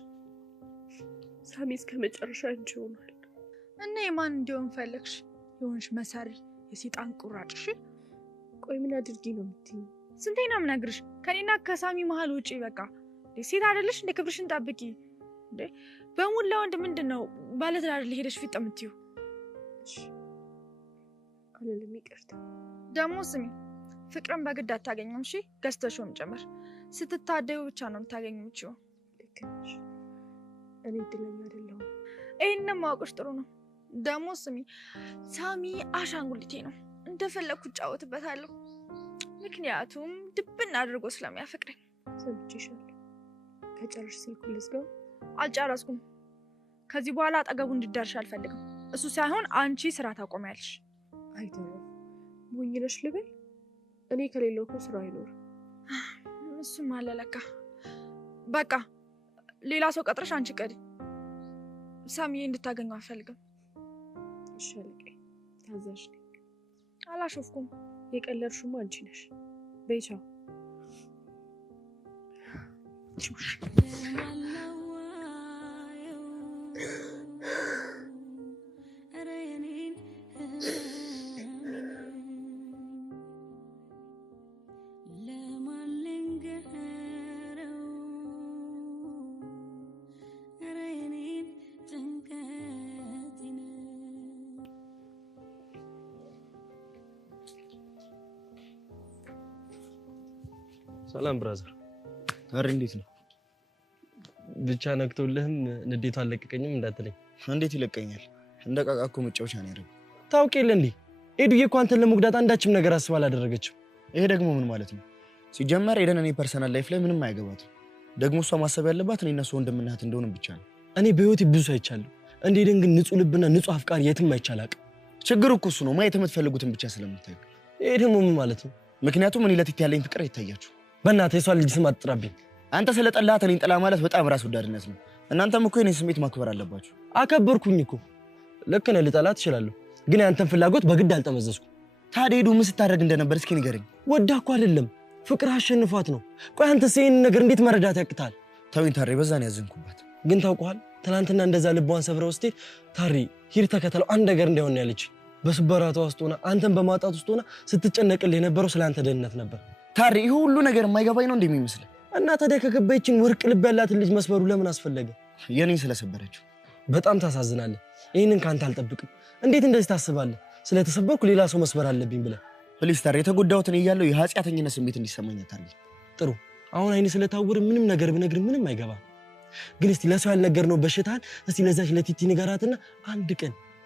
ሳሚ። እስከ መጨረሻ አንቺ ሆኗል። እና የማን እንዲሆን ፈለግሽ? የሆንሽ መሳሪ የሰይጣን ቁራጭሽ። ቆይ ምን አድርጊ ነው የምትይኝ? ስንቴ ነው የምነግርሽ? ከኔና ከሳሚ መሀል ውጪ። በቃ ሴት አይደለሽ እንደ ክብርሽን ጠብቂ እንዴ። በሙላ ወንድ ምንድነው ባለትዳር ሄደሽ ፊት የምትይው? እሺ አለልም፣ ይቅርታ። ደግሞ ስሚ፣ ፍቅርን በግድ አታገኙም። እሺ ገዝተሽውም ጭምር ስትታደዩ ብቻ ነው የምታገኙው። ልክ ነሽ። እኔ እድለኛ አይደለሁም። ይሄንን ማወቅሽ ጥሩ ነው። ደግሞ ስሚ፣ ሳሚ አሻንጉሊቴ ነው፣ እንደፈለኩ እጫወትበታለሁ። ምክንያቱም ድብን አድርጎ ስለሚያፈቅረኝ። ሰምቼሻለሁ። ከጨረሽ ስልኩን ልዝጋው። አልጨረስኩም። ከዚህ በኋላ አጠገቡ እንድደርሽ አልፈልግም። እሱ ሳይሆን አንቺ ስራ ታቆሚያለሽ። አይተረፍ ሞኝ ነሽ ልበል? እኔ ከሌለው እኮ ስራ አይኖርም። እሱም አለ ለካ። በቃ ሌላ ሰው ቀጥረሽ አንቺ ቀሪ። ሳሚዬ እንድታገኘው አልፈልግም። እሺ አለቄ፣ ታዛዥ ነኝ። አላሾፍኩም። የቀለድሽማ አንቺ ነሽ። በይ ቻው። ሰላም ብራዘር። አረ እንዴት ነው? ብቻ ነክቶልህም ንዴቱ አልለቀቀኝም እንዳትለኝ። እንዴት ይለቀኛል? እንደ ቃቃ እኮ መጫወቻ ነው ያደረገው። ታውቅ የለ እንዴ ኤዱዬ እኮ አንተን ለመጉዳት አንዳችም ነገር አስባ አላደረገችም። ይሄ ደግሞ ምን ማለት ነው? ሲጀመር ኤደን እኔ ፐርሰናል ላይፍ ላይ ምንም አያገባትም። ደግሞ እሷ ማሰብ ያለባት እኔ እና እሷ ወንድምናት እንደሆነ ብቻ ነው። እኔ በህይወቴ ብዙ አይቻለሁ። እንደ ኤደን ግን ንጹህ ልብና ንጹህ አፍቃሪ የትም አይቻላቅ። ችግሩ እኮ እሱ ነው፣ ማየት የምትፈልጉትን ብቻ ስለምታዩ። ይሄ ደግሞ ምን ማለት ነው? ምክንያቱም እኔ ለቲት ያለኝ ፍቅር ይታያችሁ። በእናትህ የሷን ልጅ ስም አትጥራብኝ። አንተ ስለጠላሃት እኔን ጥላ ማለት በጣም ራስ ወዳድነት ነው። እናንተም እኮ የኔን ስሜት ማክበር አለባችሁ። አከበርኩኝ እኮ። ልክ ነህ፣ ልጠላት እችላለሁ፣ ግን ያንተን ፍላጎት በግድ አልጠመዘዝኩም። ታዲያ ኤዱ ምን ስታደርግ እንደነበር እስኪ ንገረኝ። ወዳ እኮ አይደለም ፍቅር አሸንፏት ነው። ቆይ አንተስ ይሄን ነገር እንዴት መረዳት ያቅታል? ተውኝ ታሬ፣ በዛ ነው ያዘንኩባት። ግን ታውቀዋል፣ ትናንትና እንደዛ ልቧን ሰብረው ስትሄድ ታሬ ሂድ ተከተለው አንድ ነገር እንዳይሆን ያለች። በስበራቷ ውስጥ ሆና አንተን በማጣት ውስጥ ሆና ስትጨነቅልህ የነበረው ስለአንተ ደህንነት ነበር። ታሪ ይሄ ሁሉ ነገር የማይገባኝ ነው እንደሚመስል እና ታዲያ ከገባይችን ወርቅ ልብ ያላትን ልጅ መስበሩ ለምን አስፈለገ? የኔን ስለሰበረችው። በጣም ታሳዝናለህ። ይሄንን ካንተ አልጠብቅም። እንዴት እንደዚህ ታስባለህ? ስለተሰበርኩ ሌላ ሰው መስበር አለብኝ ብለህ። ፕሊስ ታሪ፣ የተጎዳሁት እኔ እያለሁ የኃጢአተኝነት ስሜት እንዲሰማኝ አታርጊ። ጥሩ፣ አሁን አይኔ ስለታወረ ምንም ነገር ብነግር ምንም አይገባም። ግን እስቲ ለሰው ያልነገርነው በሽታን እስቲ ለዛች ለቲቲ ንገራትና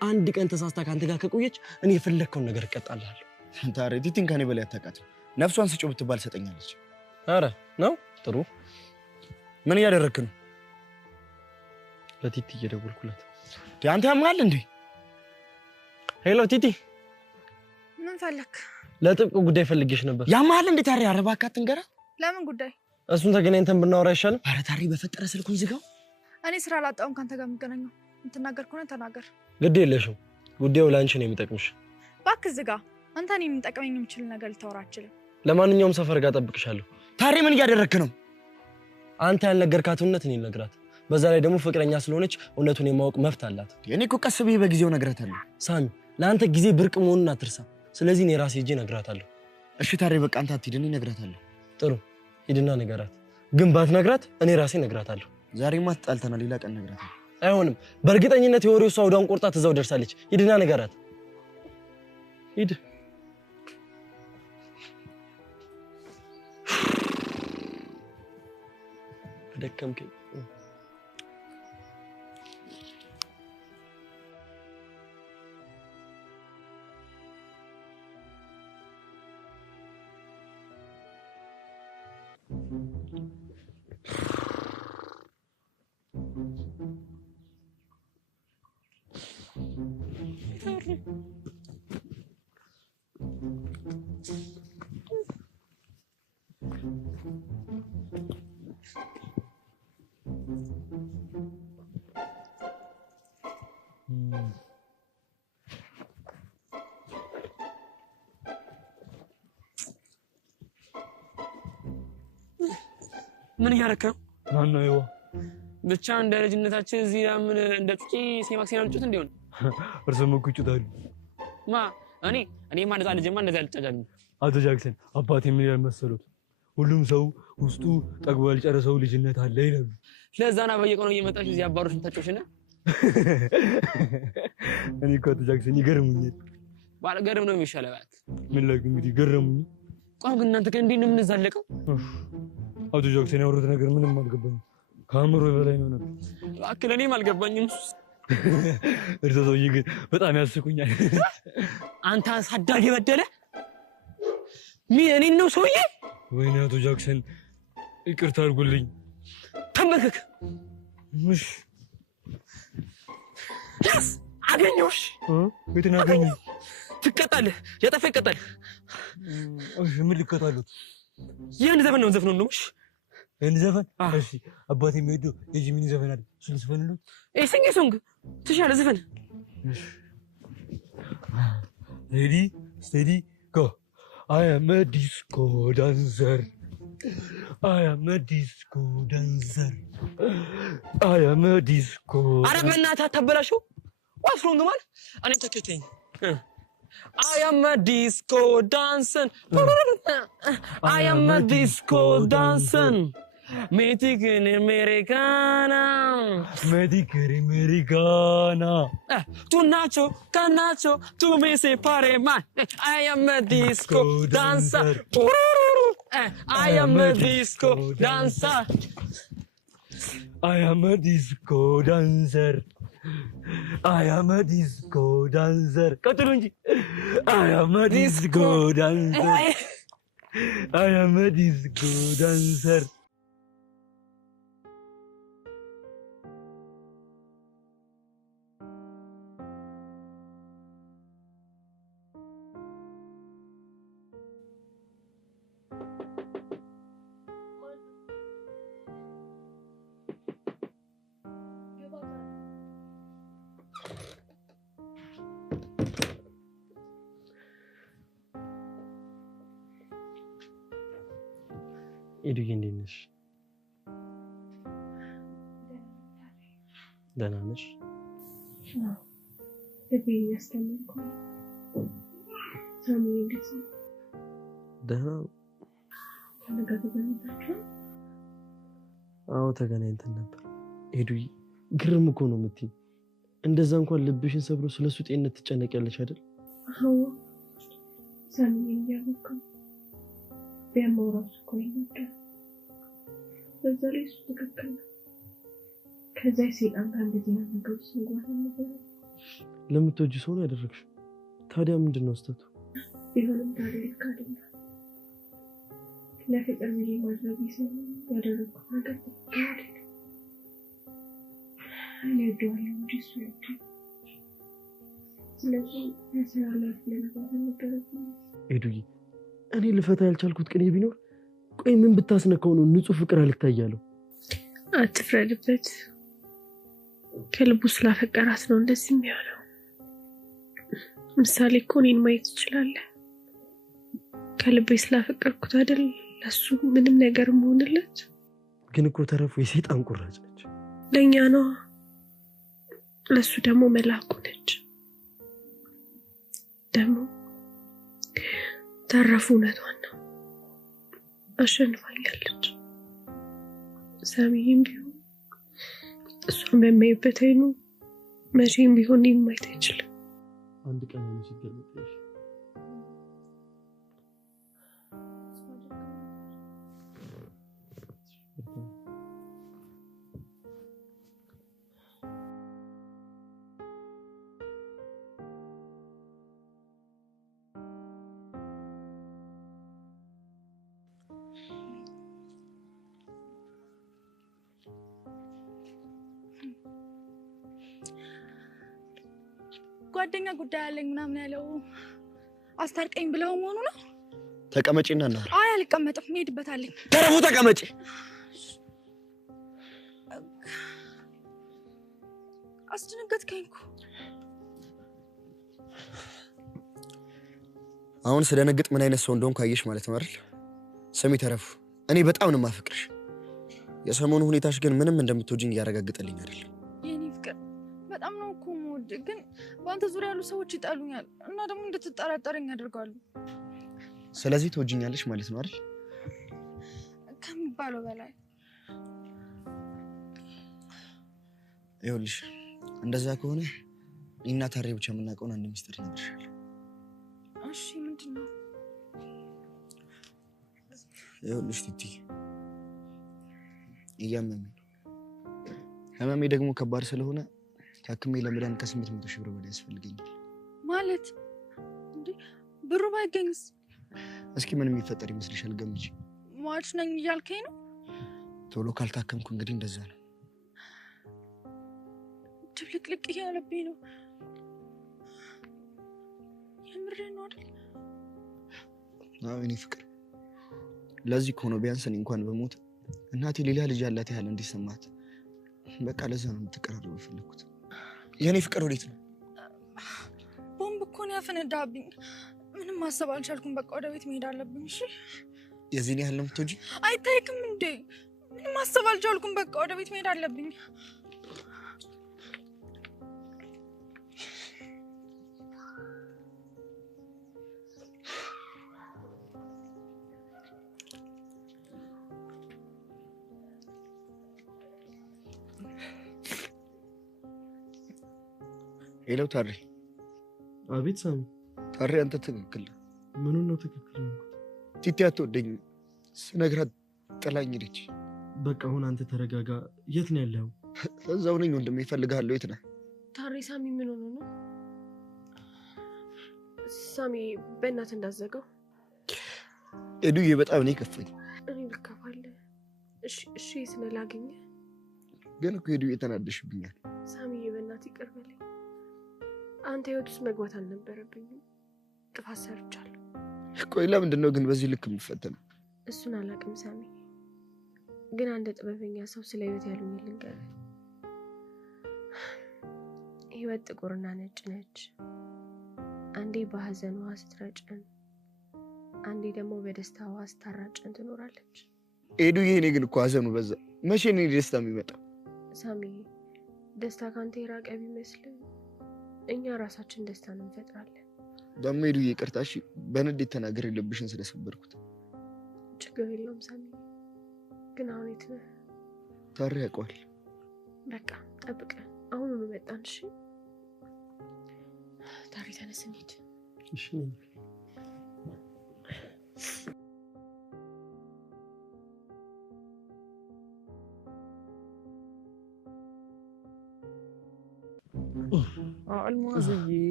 አንድ ቀን ተሳስታ ካንተ ጋር ከቆየች እኔ የፈለግከውን ነገር እቀጣልሃለሁ። ታሪ፣ ቲቲን ከኔ በላይ አታውቃትም። ነፍሷን ስጪው ብትባል ሰጠኛለች። አረ ነው። ጥሩ፣ ምን እያደረክ ነው? ለቲቲ እየደወልኩላት። አንተ ያምሃል እንዴ? ሄሎ ቲቲ፣ ምን ፈለክ? ለጥብቅ ጉዳይ ፈልጌሽ ነበር። ያምሃል እንዴ? ታሪ፣ ኧረ እባክህ አትንገራ። ለምን ጉዳይ? እሱን ተገናኝተን ብናወራ አይሻልም? ኧረ ታሪ፣ በፈጠረ ስልኩን ዝጋው። እኔ ስራ ላጣውን ካንተ ጋር የምገናኘው። የምትናገር ከሆነ ተናገር። ግድ የለሽም፣ ጉዳዩ ለአንቺ ነው የሚጠቅምሽ። እባክህ ዝጋ። አንተ እኔ የሚጠቅመኝ የምችል ነገር ልታወራ አትችልም። ለማንኛውም ሰፈር ጋር ጠብቅሻለሁ። ታሪ፣ ምን እያደረክ ነው? አንተ ያልነገርካት እውነት እኔ ነግራት። በዛ ላይ ደግሞ ፍቅረኛ ስለሆነች እውነቱን የማወቅ መብት አላት። እኔ እኮ ቀስ ብዬ በጊዜው ነግራታለሁ። ሳሚ፣ ለአንተ ጊዜ ብርቅ መሆኑን አትርሳ። ስለዚህ እኔ ራሴ ሄጄ ነግራታለሁ። እሺ ታሪ፣ በቃ አንተ አትሂድ፣ እኔ ነግራታለሁ። ጥሩ፣ ሂድና ንገራት። ግን ባትነግራት እኔ ራሴ ነግራታለሁ። ዛሬማ ተጣልተናል፣ ሌላ ቀን ነግራታለሁ። አይሆንም። በእርግጠኝነት የወሬው ሰው አውዳውን ቆርጣ ትዛው ደርሳለች። ሂድና ንገራት። ሂድ። ደከምከኝ። ምን እያደረክ ነው? ማነው ይዋ ብቻ እንደ ልጅነታችን እዚህ ምን እንደ ጩጪ ሲማክሲና እንጩት እንደሆነ እርሱም እኮ ይጩታሉ እኔማ እንደዛ ልጅማ እንደዛ አልጫጫልም አቶ ጃክሰን አባቴ ምን ይላል መሰሉት ሁሉም ሰው ውስጡ ጠግቦ ያልጨረሰው ልጅነት አለ ይላሉ ለዛና በየቀኑ እየመጣሽ እዚህ አባሮሽ ተጫጭሽና እኔ እኮ አቶ ጃክሰን ይገርሙኛል ባልገርም ነው የሚሻለው ማለት ምን ላድርግ እንግዲህ ገረሙኝ ቆም ግን እናንተ ከእንዴ ነው የምንዛለቀው አቶ ጃክሰን ያወሩት ነገር ምንም አልገባኝም ካምሮ በላይ ነው ነበር እባክህ እኔም አልገባኝም እርሶ ሰውዬ ግን በጣም ያስቁኛል አንተ አሳዳጊ በደለ እኔን ነው ሰውዬ ወይኔ አቶ ጃክሰን ይቅርታ አድርጉልኝ ተንበርክክ ምሽ ያስ አገኘሁሽ ቤትን አገኘ ትቀጣለህ ያጠፋ ይቀጣል እሺ ምን ልቀጣሉት ያን ዘፈን ነው ዘፈን ነው ያን ዘፈን እሺ አባቴ የሚወደው የጂሚኒ ዘፈን አይደል እሱን ዘፈንሉ ሲንግ ሶንግ ትሻለ ዘፈን እሺ ready steady go I am a disco dancer I am a disco dancer I am a disco አረ በእናትህ አታበላሽው what's wrong ማለት እኔ ተከተኝ I am a disco dancer I am a disco dancer Mexican Americana Tu nacho canacho tu me separe man I am a disco dancer I am a disco dancer I am a disco dancer I am a disco dancer ቀጥሉ እንጂ I am a disco dancer I am a disco dancer ኤዱዬ እንዴት ነሽ? ደህና ነሽ? እቤት ያስተምርኩ ሳሚ እንዴት ነው? ደህና ተነጋግረናል። አዎ ተገናኝተን ነበር። ኤዱዬ ግርም እኮ ነው የምትይኝ። እንደዛ እንኳን ልብሽን ሰብሮ ስለሱ ጤንነት ትጨነቂያለሽ አይደል? አዎ ሳሚ እንዲያውቅ በመውራት ቆይ ነበር። በዛ ላይ እሱ ትክክል ነው። ከዛ ሲጣን እንደዚህ ነገር ሲጓዝ ነበር። ለምትወጂ ሰው ነው ያደረግሽው። ታዲያ ምንድነው ስተቱ? ቢሆንም ታዲያ ካደለ ለፍቅር ብዬ ማድረግ ይሰማ ያደረኩት ነገር ትክክል አይደለም። እኔ ደዋለሁ እንጂ እሱ ያለው ስለዚህ ያሰራላት ለነገር ኤዱዬ እኔ ልፈታ ያልቻልኩት ቅኔ ቢኖር ቆይ ምን ብታስነካው ነው ንጹህ ፍቅር አልታያለው? አትፍረድበት። ከልቡ ስላፈቀራት ነው እንደዚህ የሚሆነው። ምሳሌ እኮ እኔን ማየት ትችላለህ። ከልቤ ስላፈቀርኩት አይደል ለሱ ምንም ነገር መሆንለት። ግን እኮ ተረፉ የሰይጣን ቁራጭ ነች። ለኛ ነው፣ ለሱ ደግሞ መላኩ ነች። ደግሞ ተረፉ እውነቷን ነው፣ አሸንፋኛለች። ሳሚዬም ቢሆን እሷን በማይበት አይኑ መቼም ቢሆን ማየት አይችልም። አንድ ቀን ነው ሲገለጥሽ ጓደኛ ጉዳይ አለኝ ምናምን ያለው አስታርቀኝ ብለው መሆኑ ነው። ተቀመጪና እናወራ። አይ አልቀመጥም፣ ሄድበታለኝ። ተረፉ ተቀመጪ። አስደነገጥከኝ እኮ። አሁን ስደነግጥ ምን አይነት ሰው እንደሆንኩ አየሽ ማለት ነው አይደል? ስሚ ተረፉ፣ እኔ በጣም ነው የማፈቅርሽ። የሰሞኑ ሁኔታሽ ግን ምንም እንደምትወጂኝ እያረጋግጠልኝ አይደለም። የኔ ፍቅር በጣም ነው እኮ የምወድህ፣ ግን በአንተ ዙሪያ ያሉ ሰዎች ይጠሉኛል እና ደግሞ እንድትጠራጠረኝ ያደርጋሉ። ስለዚህ ትወጂኛለሽ ማለት ነው አይደል? ከሚባለው በላይ። ይኸውልሽ እንደዛ ከሆነ እኔና ታሬ ብቻ የምናውቀውን አንድ ሚስጥር እነግርሻለሁ። እሺ ምንድን ነው? ይኸውልሽ ቲቲ እያመመኝ ነው። ህመሜ ደግሞ ከባድ ስለሆነ ታክሜ ለመዳን ከ800 ሺህ ብር በላይ ያስፈልገኛል። ማለት እንዴ ብሩ ባይገኝስ? እስኪ ምን የሚፈጠር ይመስልሻል? ገምጪ። ሟች ነኝ እያልከኝ ነው? ቶሎ ካልታከምኩ እንግዲህ እንደዛ ነው። ድብልቅልቅ እያለብኝ ነው። የምሬን ነው አይደል? አዎ የኔ ፍቅር፣ ለዚህ እኮ ነው ቢያንስ እኔ እንኳን በሞት እናቴ ሌላ ልጅ ያላት ያህል እንዲሰማት በቃ ለዛ ነው የምትቀራረበው የፈለኩት። የኔ ፍቅር ወዴት ነው? ቦምብ እኮ ነው ያፈነዳብኝ። ምንም ማሰብ አልቻልኩም። በቃ ወደ ቤት መሄድ አለብኝ። እሺ የዚህን ያህል ነው የምትወጂ? አይታይክም እንዴ? ምንም ማሰብ አልቻልኩም። በቃ ወደ ቤት መሄድ አለብኝ። ሄሎ ታሬ። አቤት ሳሚ። ታሬ አንተ ትክክል። ምኑን ነው ትክክል? ቲቲ አትወደኝም ስነግራት ጥላኝ ሄደች። በቃ አሁን አንተ ተረጋጋ። የት ነው ያለው? እዛው ነኝ ወንድሜ፣ እፈልግሃለሁ። የት ነህ? ታሬ ሳሚ ምን ሆኖ ነው? ሳሚ በእናትህ እንዳዘጋው። ኤዱዬ በጣም ነው የከፋኝ። እኔ ልከፋለህ? እሺ የት ነህ ላገኘህ? ግን እኮ ኤዱዬ ተናደሽብኛል። ሳሚ በእናትህ ይቅር በለኝ። አንተ ህይወት ውስጥ መግባት አልነበረብኝም። ጥፋት ሰርቻለሁ። ቆይ ለምንድን ነው ግን በዚህ ልክ የምፈተነው? እሱን አላውቅም ሳሚ፣ ግን አንድ ጥበበኛ ሰው ስለ ህይወት ያሉኝ ልንገርህ። ህይወት ጥቁርና ነጭ ነች። አንዴ በሀዘን ውሃ ስትረጭን፣ አንዴ ደግሞ በደስታ ውሃ ስታራጭን ትኖራለች። ኤዱዬ እኔ ግን እኮ ሀዘኑ በዛ። መቼ ነው ደስታ የሚመጣው? ሳሚ ደስታ ካንተ የራቀ ቢመስልም እኛ ራሳችን ደስታን እንፈጥራለን። ደግሞ ኤዱዬ ይቅርታ እሺ፣ በንዴት ተናገር የለብሽን ስለሰበርኩት። ችግር የለውም ሳሚ። ግን አሁን የት ነህ? ታሬ ያውቀዋል። በቃ ጠብቀን አሁኑኑ መጣን። እሺ ታሬ ተነስ እንሂድ። እሺ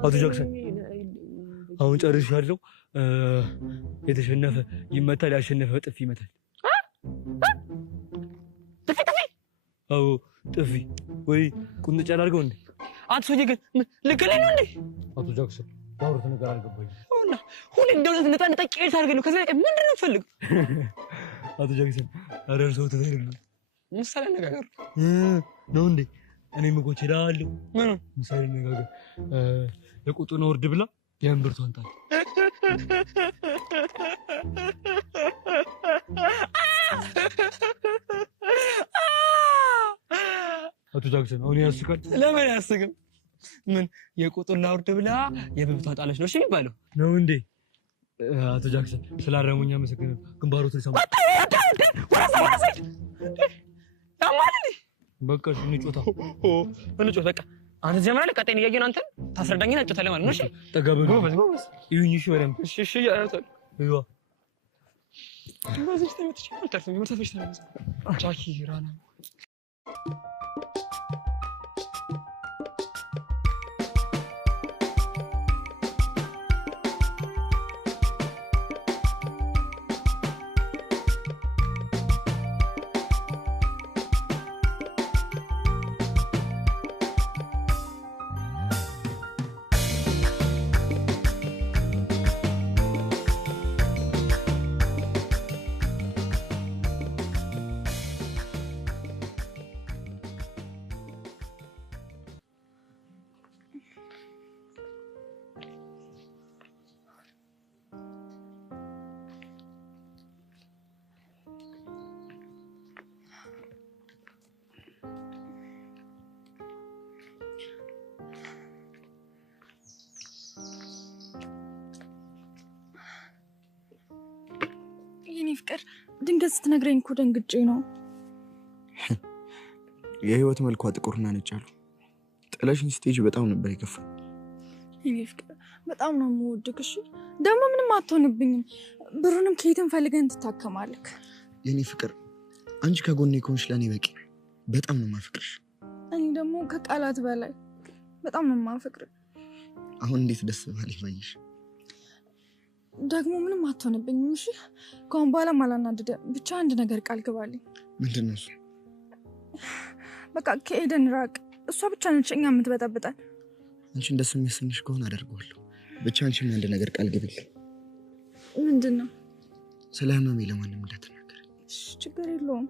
አቶ ጃክሰን አሁን ጨርሻለሁ። የተሸነፈ ይመታል፣ ያሸነፈ ጥፊ ይመታል። አዎ ጥፊ ወይ ቁንጥጫ አድርገው እንዴ? አንተ ሰውዬ ግን ልገለኝ ነው እንዴ? አቶ ጃክሰን ያወሩት ነገር አልገባኝም። ሁሌ እንደውነት ነጣ ቄስ አድርገኝ ነው። ከዛ ምንድን ነው የምፈልገው? አቶ ጃክሰን አረር ሰው ተዘይሉ ምሳሌ አነጋገር ነው እንዴ? እኔም እኮ እችላለሁ። ምን ምሳሌ አነጋገር የቁጡን ወርድ ብላ የእምብርቷን ጣል። አቶ ጃክሰን አሁን ያስቃል። ለምን ያስቅም? ምን የቁጡን ላውርድ ብላ የብብቷን ጣለች ነው እሺ የሚባለው ነው እንዴ? አቶ ጃክሰን ስላረሙኛ መሰከነ ግንባሮት ሰማ በቃ እንጮታ እንጮት በቃ አንተ ጀመራ ለቀጠኝ እያየን አንተን ታስረዳኝና እንጮታለን ማለት ነው። እሺ ተጋበሉ ጎበዝ ጎበዝ ይሁን። እሺ ወረም እሺ እሺ ያያታል ይዋ ጎበዝ ተመትሽ አልተርፍም ይመርተሽ ተነሳ ቻኪ ራና ፍቅር ድንገት ስትነግረኝ እኮ ደንግጬ ነው። የህይወት መልኳ ጥቁርና ነጭ አሉ። ጥለሽኝ ስቴጅ በጣም ነበር የከፋኝ። የኔ ፍቅር በጣም ነው የምወድህ። እሺ ደግሞ ምንም አትሆንብኝም። ብሩንም ከየትም ፈልገን ትታከማለህ። የኔ ፍቅር አንቺ ከጎኔ ከሆንሽ ለኔ በቂ። በጣም ነው የማፈቅርሽ። እኔ ደግሞ ከቃላት በላይ በጣም ነው የማፈቅርህ። አሁን እንዴት ደስ ባለኝ ባይሽ። ደግሞ ምንም አትሆንብኝም። እሺ ከአሁን በኋላ ማላናድደ ብቻ አንድ ነገር ቃል ግባልኝ። ምንድነው እሱ? በቃ ከኤደን ራቅ። እሷ ብቻ ነች እኛ የምትበጠብጠን። አንቺ እንደሱ የሚያሰኝሽ ከሆነ አደርገዋለሁ። ብቻ አንቺም አንድ ነገር ቃል ግቢልኝ። ምንድነው? ስለ ህመሜ ለማንም እንዳትናገር። ችግር የለውም።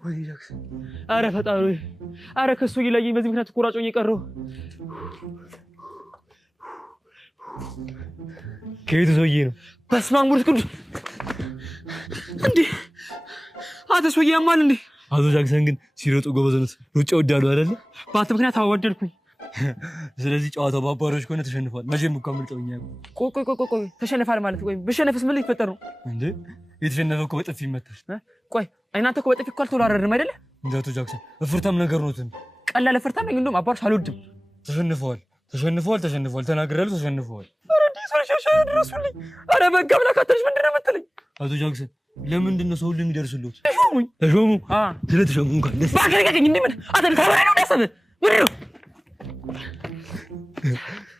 ወይ ጃክሰን፣ አረ ፈጣሪ፣ አረ ከሱ ይለየኝ። በዚህ ምክንያት ቆራጮኝ የቀረው ከየት ሰውዬ ነው? በስመ አብ ወልድ ቅዱስ። እንዴ አቶ ሰውዬ ያማል እንዴ? አቶ ጃክሰን ግን ሲሮጡ ጎበዝነት ሩጫ ወዳሉ አይደለ? በአንተ ምክንያት አወደድኩኝ። ስለዚህ ጨዋታው ባባሮች ከሆነ ተሸንፏል። መቼም እኮ አምልጠውኛ። ቆይ ተሸንፋል ማለት ወይ በሸነፈስ ምን ሊፈጠር ነው እንዴ? የተሸነፈ እኮ በጥፊ ይመታል። ቆይ እናንተ እኮ በጥፊ እኮ አልተወራረድንም አይደለ? እንዴ አቶ ጃክሰን እፍርታም ነገር ነው። ቀላል እፍርታም ነኝ። እንደውም አባሮች አልወድም። ተሸንፈዋል ተናግረዋል። ተሸንፈዋል። ኧረ እንዴ ሰልሻሻ ድረሱልኝ። ኧረ በቃ ብላክ አትልሽ። ምንድነው የምትለኝ? አቶ ጃክሰን ለምንድን ነው ሰው ሁሉ የሚደርስሉት? ተሾሙ ስለተሾሙ እንኳን ደስ ባከረከኝ። እንዴ ምን አተን ታወራ ነው ያሰበ ምን ነው?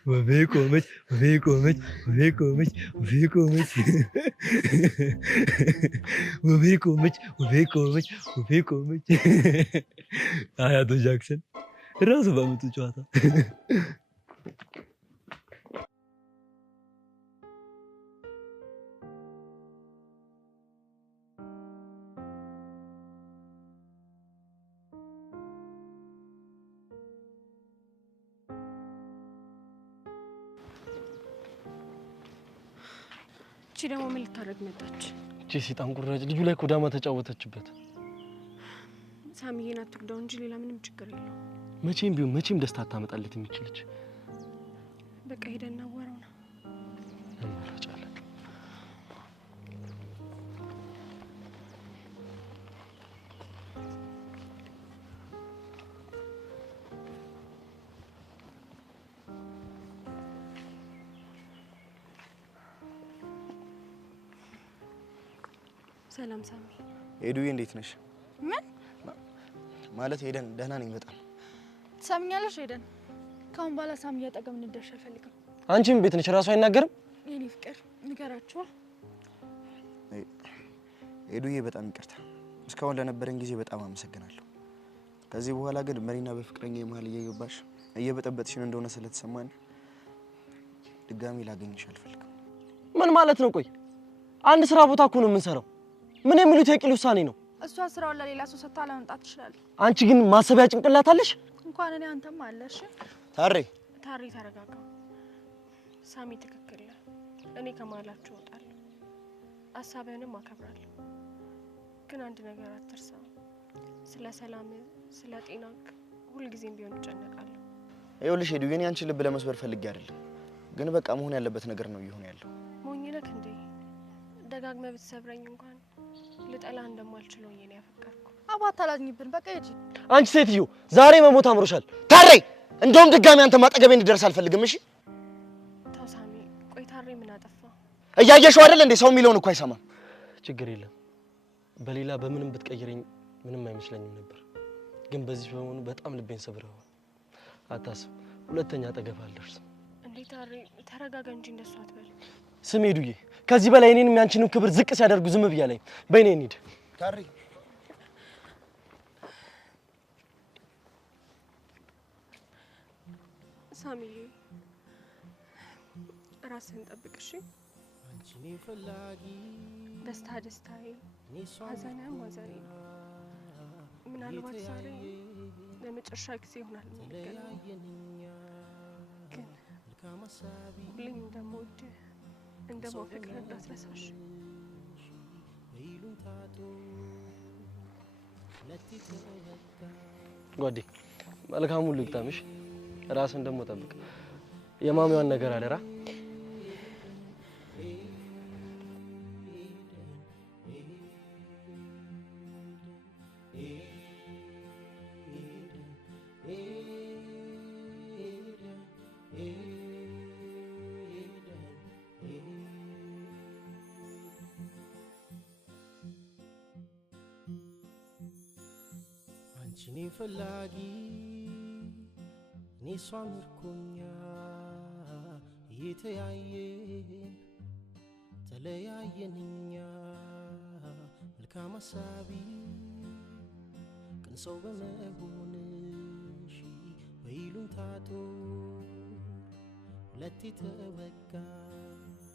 ወቤቆመች አያቶ ጃክሰን ራሱ ባመጡ ጨዋታ እቺ ደግሞ ምን ልታረግ መጣች? እቺ ሰይጣን ቁራጭ ልጁ ላይ ኮዳማ ተጫወተችበት። ሳሚዬን አትጉዳው እንጂ ሌላ ምንም ችግር የለውም። መቼም ቢሆን መቼም ደስታ ታመጣለት የሚችልች። በቃ ሄደና ወራው ነው እንመራጫለን። ሰላም ሳሚ። ሄዱዬ እንዴት ነሽ? ምን ማለት ሄደን ደህና ነኝ በጣም። ትሰምኛለሽ ሄደን? ካሁን በኋላ ሳሚ ያጠገብ እንደርሽ አልፈልግም። አንቺም ቤት ነሽ ራሱ አይናገርም? የኔ ፍቅር ንገራቸው። ሄዱዬ በጣም ይቅርታ። እስካሁን ለነበረን ጊዜ በጣም አመሰግናለሁ። ከዚህ በኋላ ግን መሪና በፍቅረኛ መሀል እየገባሽ እየበጠበጥሽን እንደሆነ ስለተሰማኝ ድጋሚ ላገኝሽ አልፈልግም። ምን ማለት ነው? ቆይ አንድ ስራ ቦታ እኮ ነው የምንሰራው። ምን የሚሉት የቂል ውሳኔ ነው? እሷ ስራውን ለሌላ ሰው ሰጥታ ለመምጣት ትችላለች። አንቺ ግን ማሰቢያ ጭንቅላት አለሽ? እንኳን እኔ አንተም አለሽ። ታሬ ተረጋጋ። ሳሚ ትክክል ነው። እኔ ከማላችሁ እወጣለሁ። ሀሳብህንም አከብራለሁ። ግን አንድ ነገር አትርሳ። ስለ ሰላም፣ ስለ ጤና ሁልጊዜም ቢሆን እጨነቃለሁ። ይኸውልሽ ሄዱ፣ እኔ አንቺን ልብ ለመስበር ፈልጌ አይደለም። ግን በቃ መሆን ያለበት ነገር ነው እየሆነ ያለው። ሞኝ ነህ እንዴ? ደጋግመህ ብትሰብረኝ እንኳን ልጠላ እንደማልችለው እኔ ያፈቀርኩ። አባት አላዝኝብን። በቃ ሂጂ። አንቺ ሴትዮ ዛሬ መሞት አምሮሻል። ታሬ እንደውም ድጋሚ አንተ ማጠገቤ እንድደርስ አልፈልግም። እሺ ተው ሳሚ። ቆይ ታሬ ምን አጠፋ? እያየሽው አይደል እንዴ? ሰው የሚለውን እኮ አይሰማም። ችግር የለም። በሌላ በምንም ብትቀይረኝ ምንም አይመስለኝም ነበር። ግን በዚህ በመሆኑ በጣም ልቤን ሰብረዋል። አታስብ፣ ሁለተኛ አጠገብ አልደርስም። እንዴ ታሬ ተረጋጋ እንጂ እንደሱ አትበል። ስም ሄዱዬ፣ ከዚህ በላይ እኔንም ያንቺንም ክብር ዝቅ ሲያደርጉ ዝም ብያለኝ። በእኔ እንሂድ። ታሪ ሳሚ ራስህን ጠብቅ እሺ። ደስታ ደስታዬ ሐዘንም ሐዘኔ ነው ምናልባት ዛሬ ለመጨረሻ ጊዜ ይሆናል የምንገናኘው ግን ሁሌም እንደምወድህ እንደማፈቅርህ እንዳትረሳሽ ጓዴ መልካም ሁሉ ይግጠምሽ ራስን ደግሞ ጠብቅ የማሚዋን ነገር አደራ አንቺን ፈላጊ እኔ እሷ ምርኮኛ የተያየን ተለያየንኛ መልካም ሐሳቢ ቅን ሰው በመሆንሽ በይሉኝታ ጦር ሁለቴ ተወጋሽ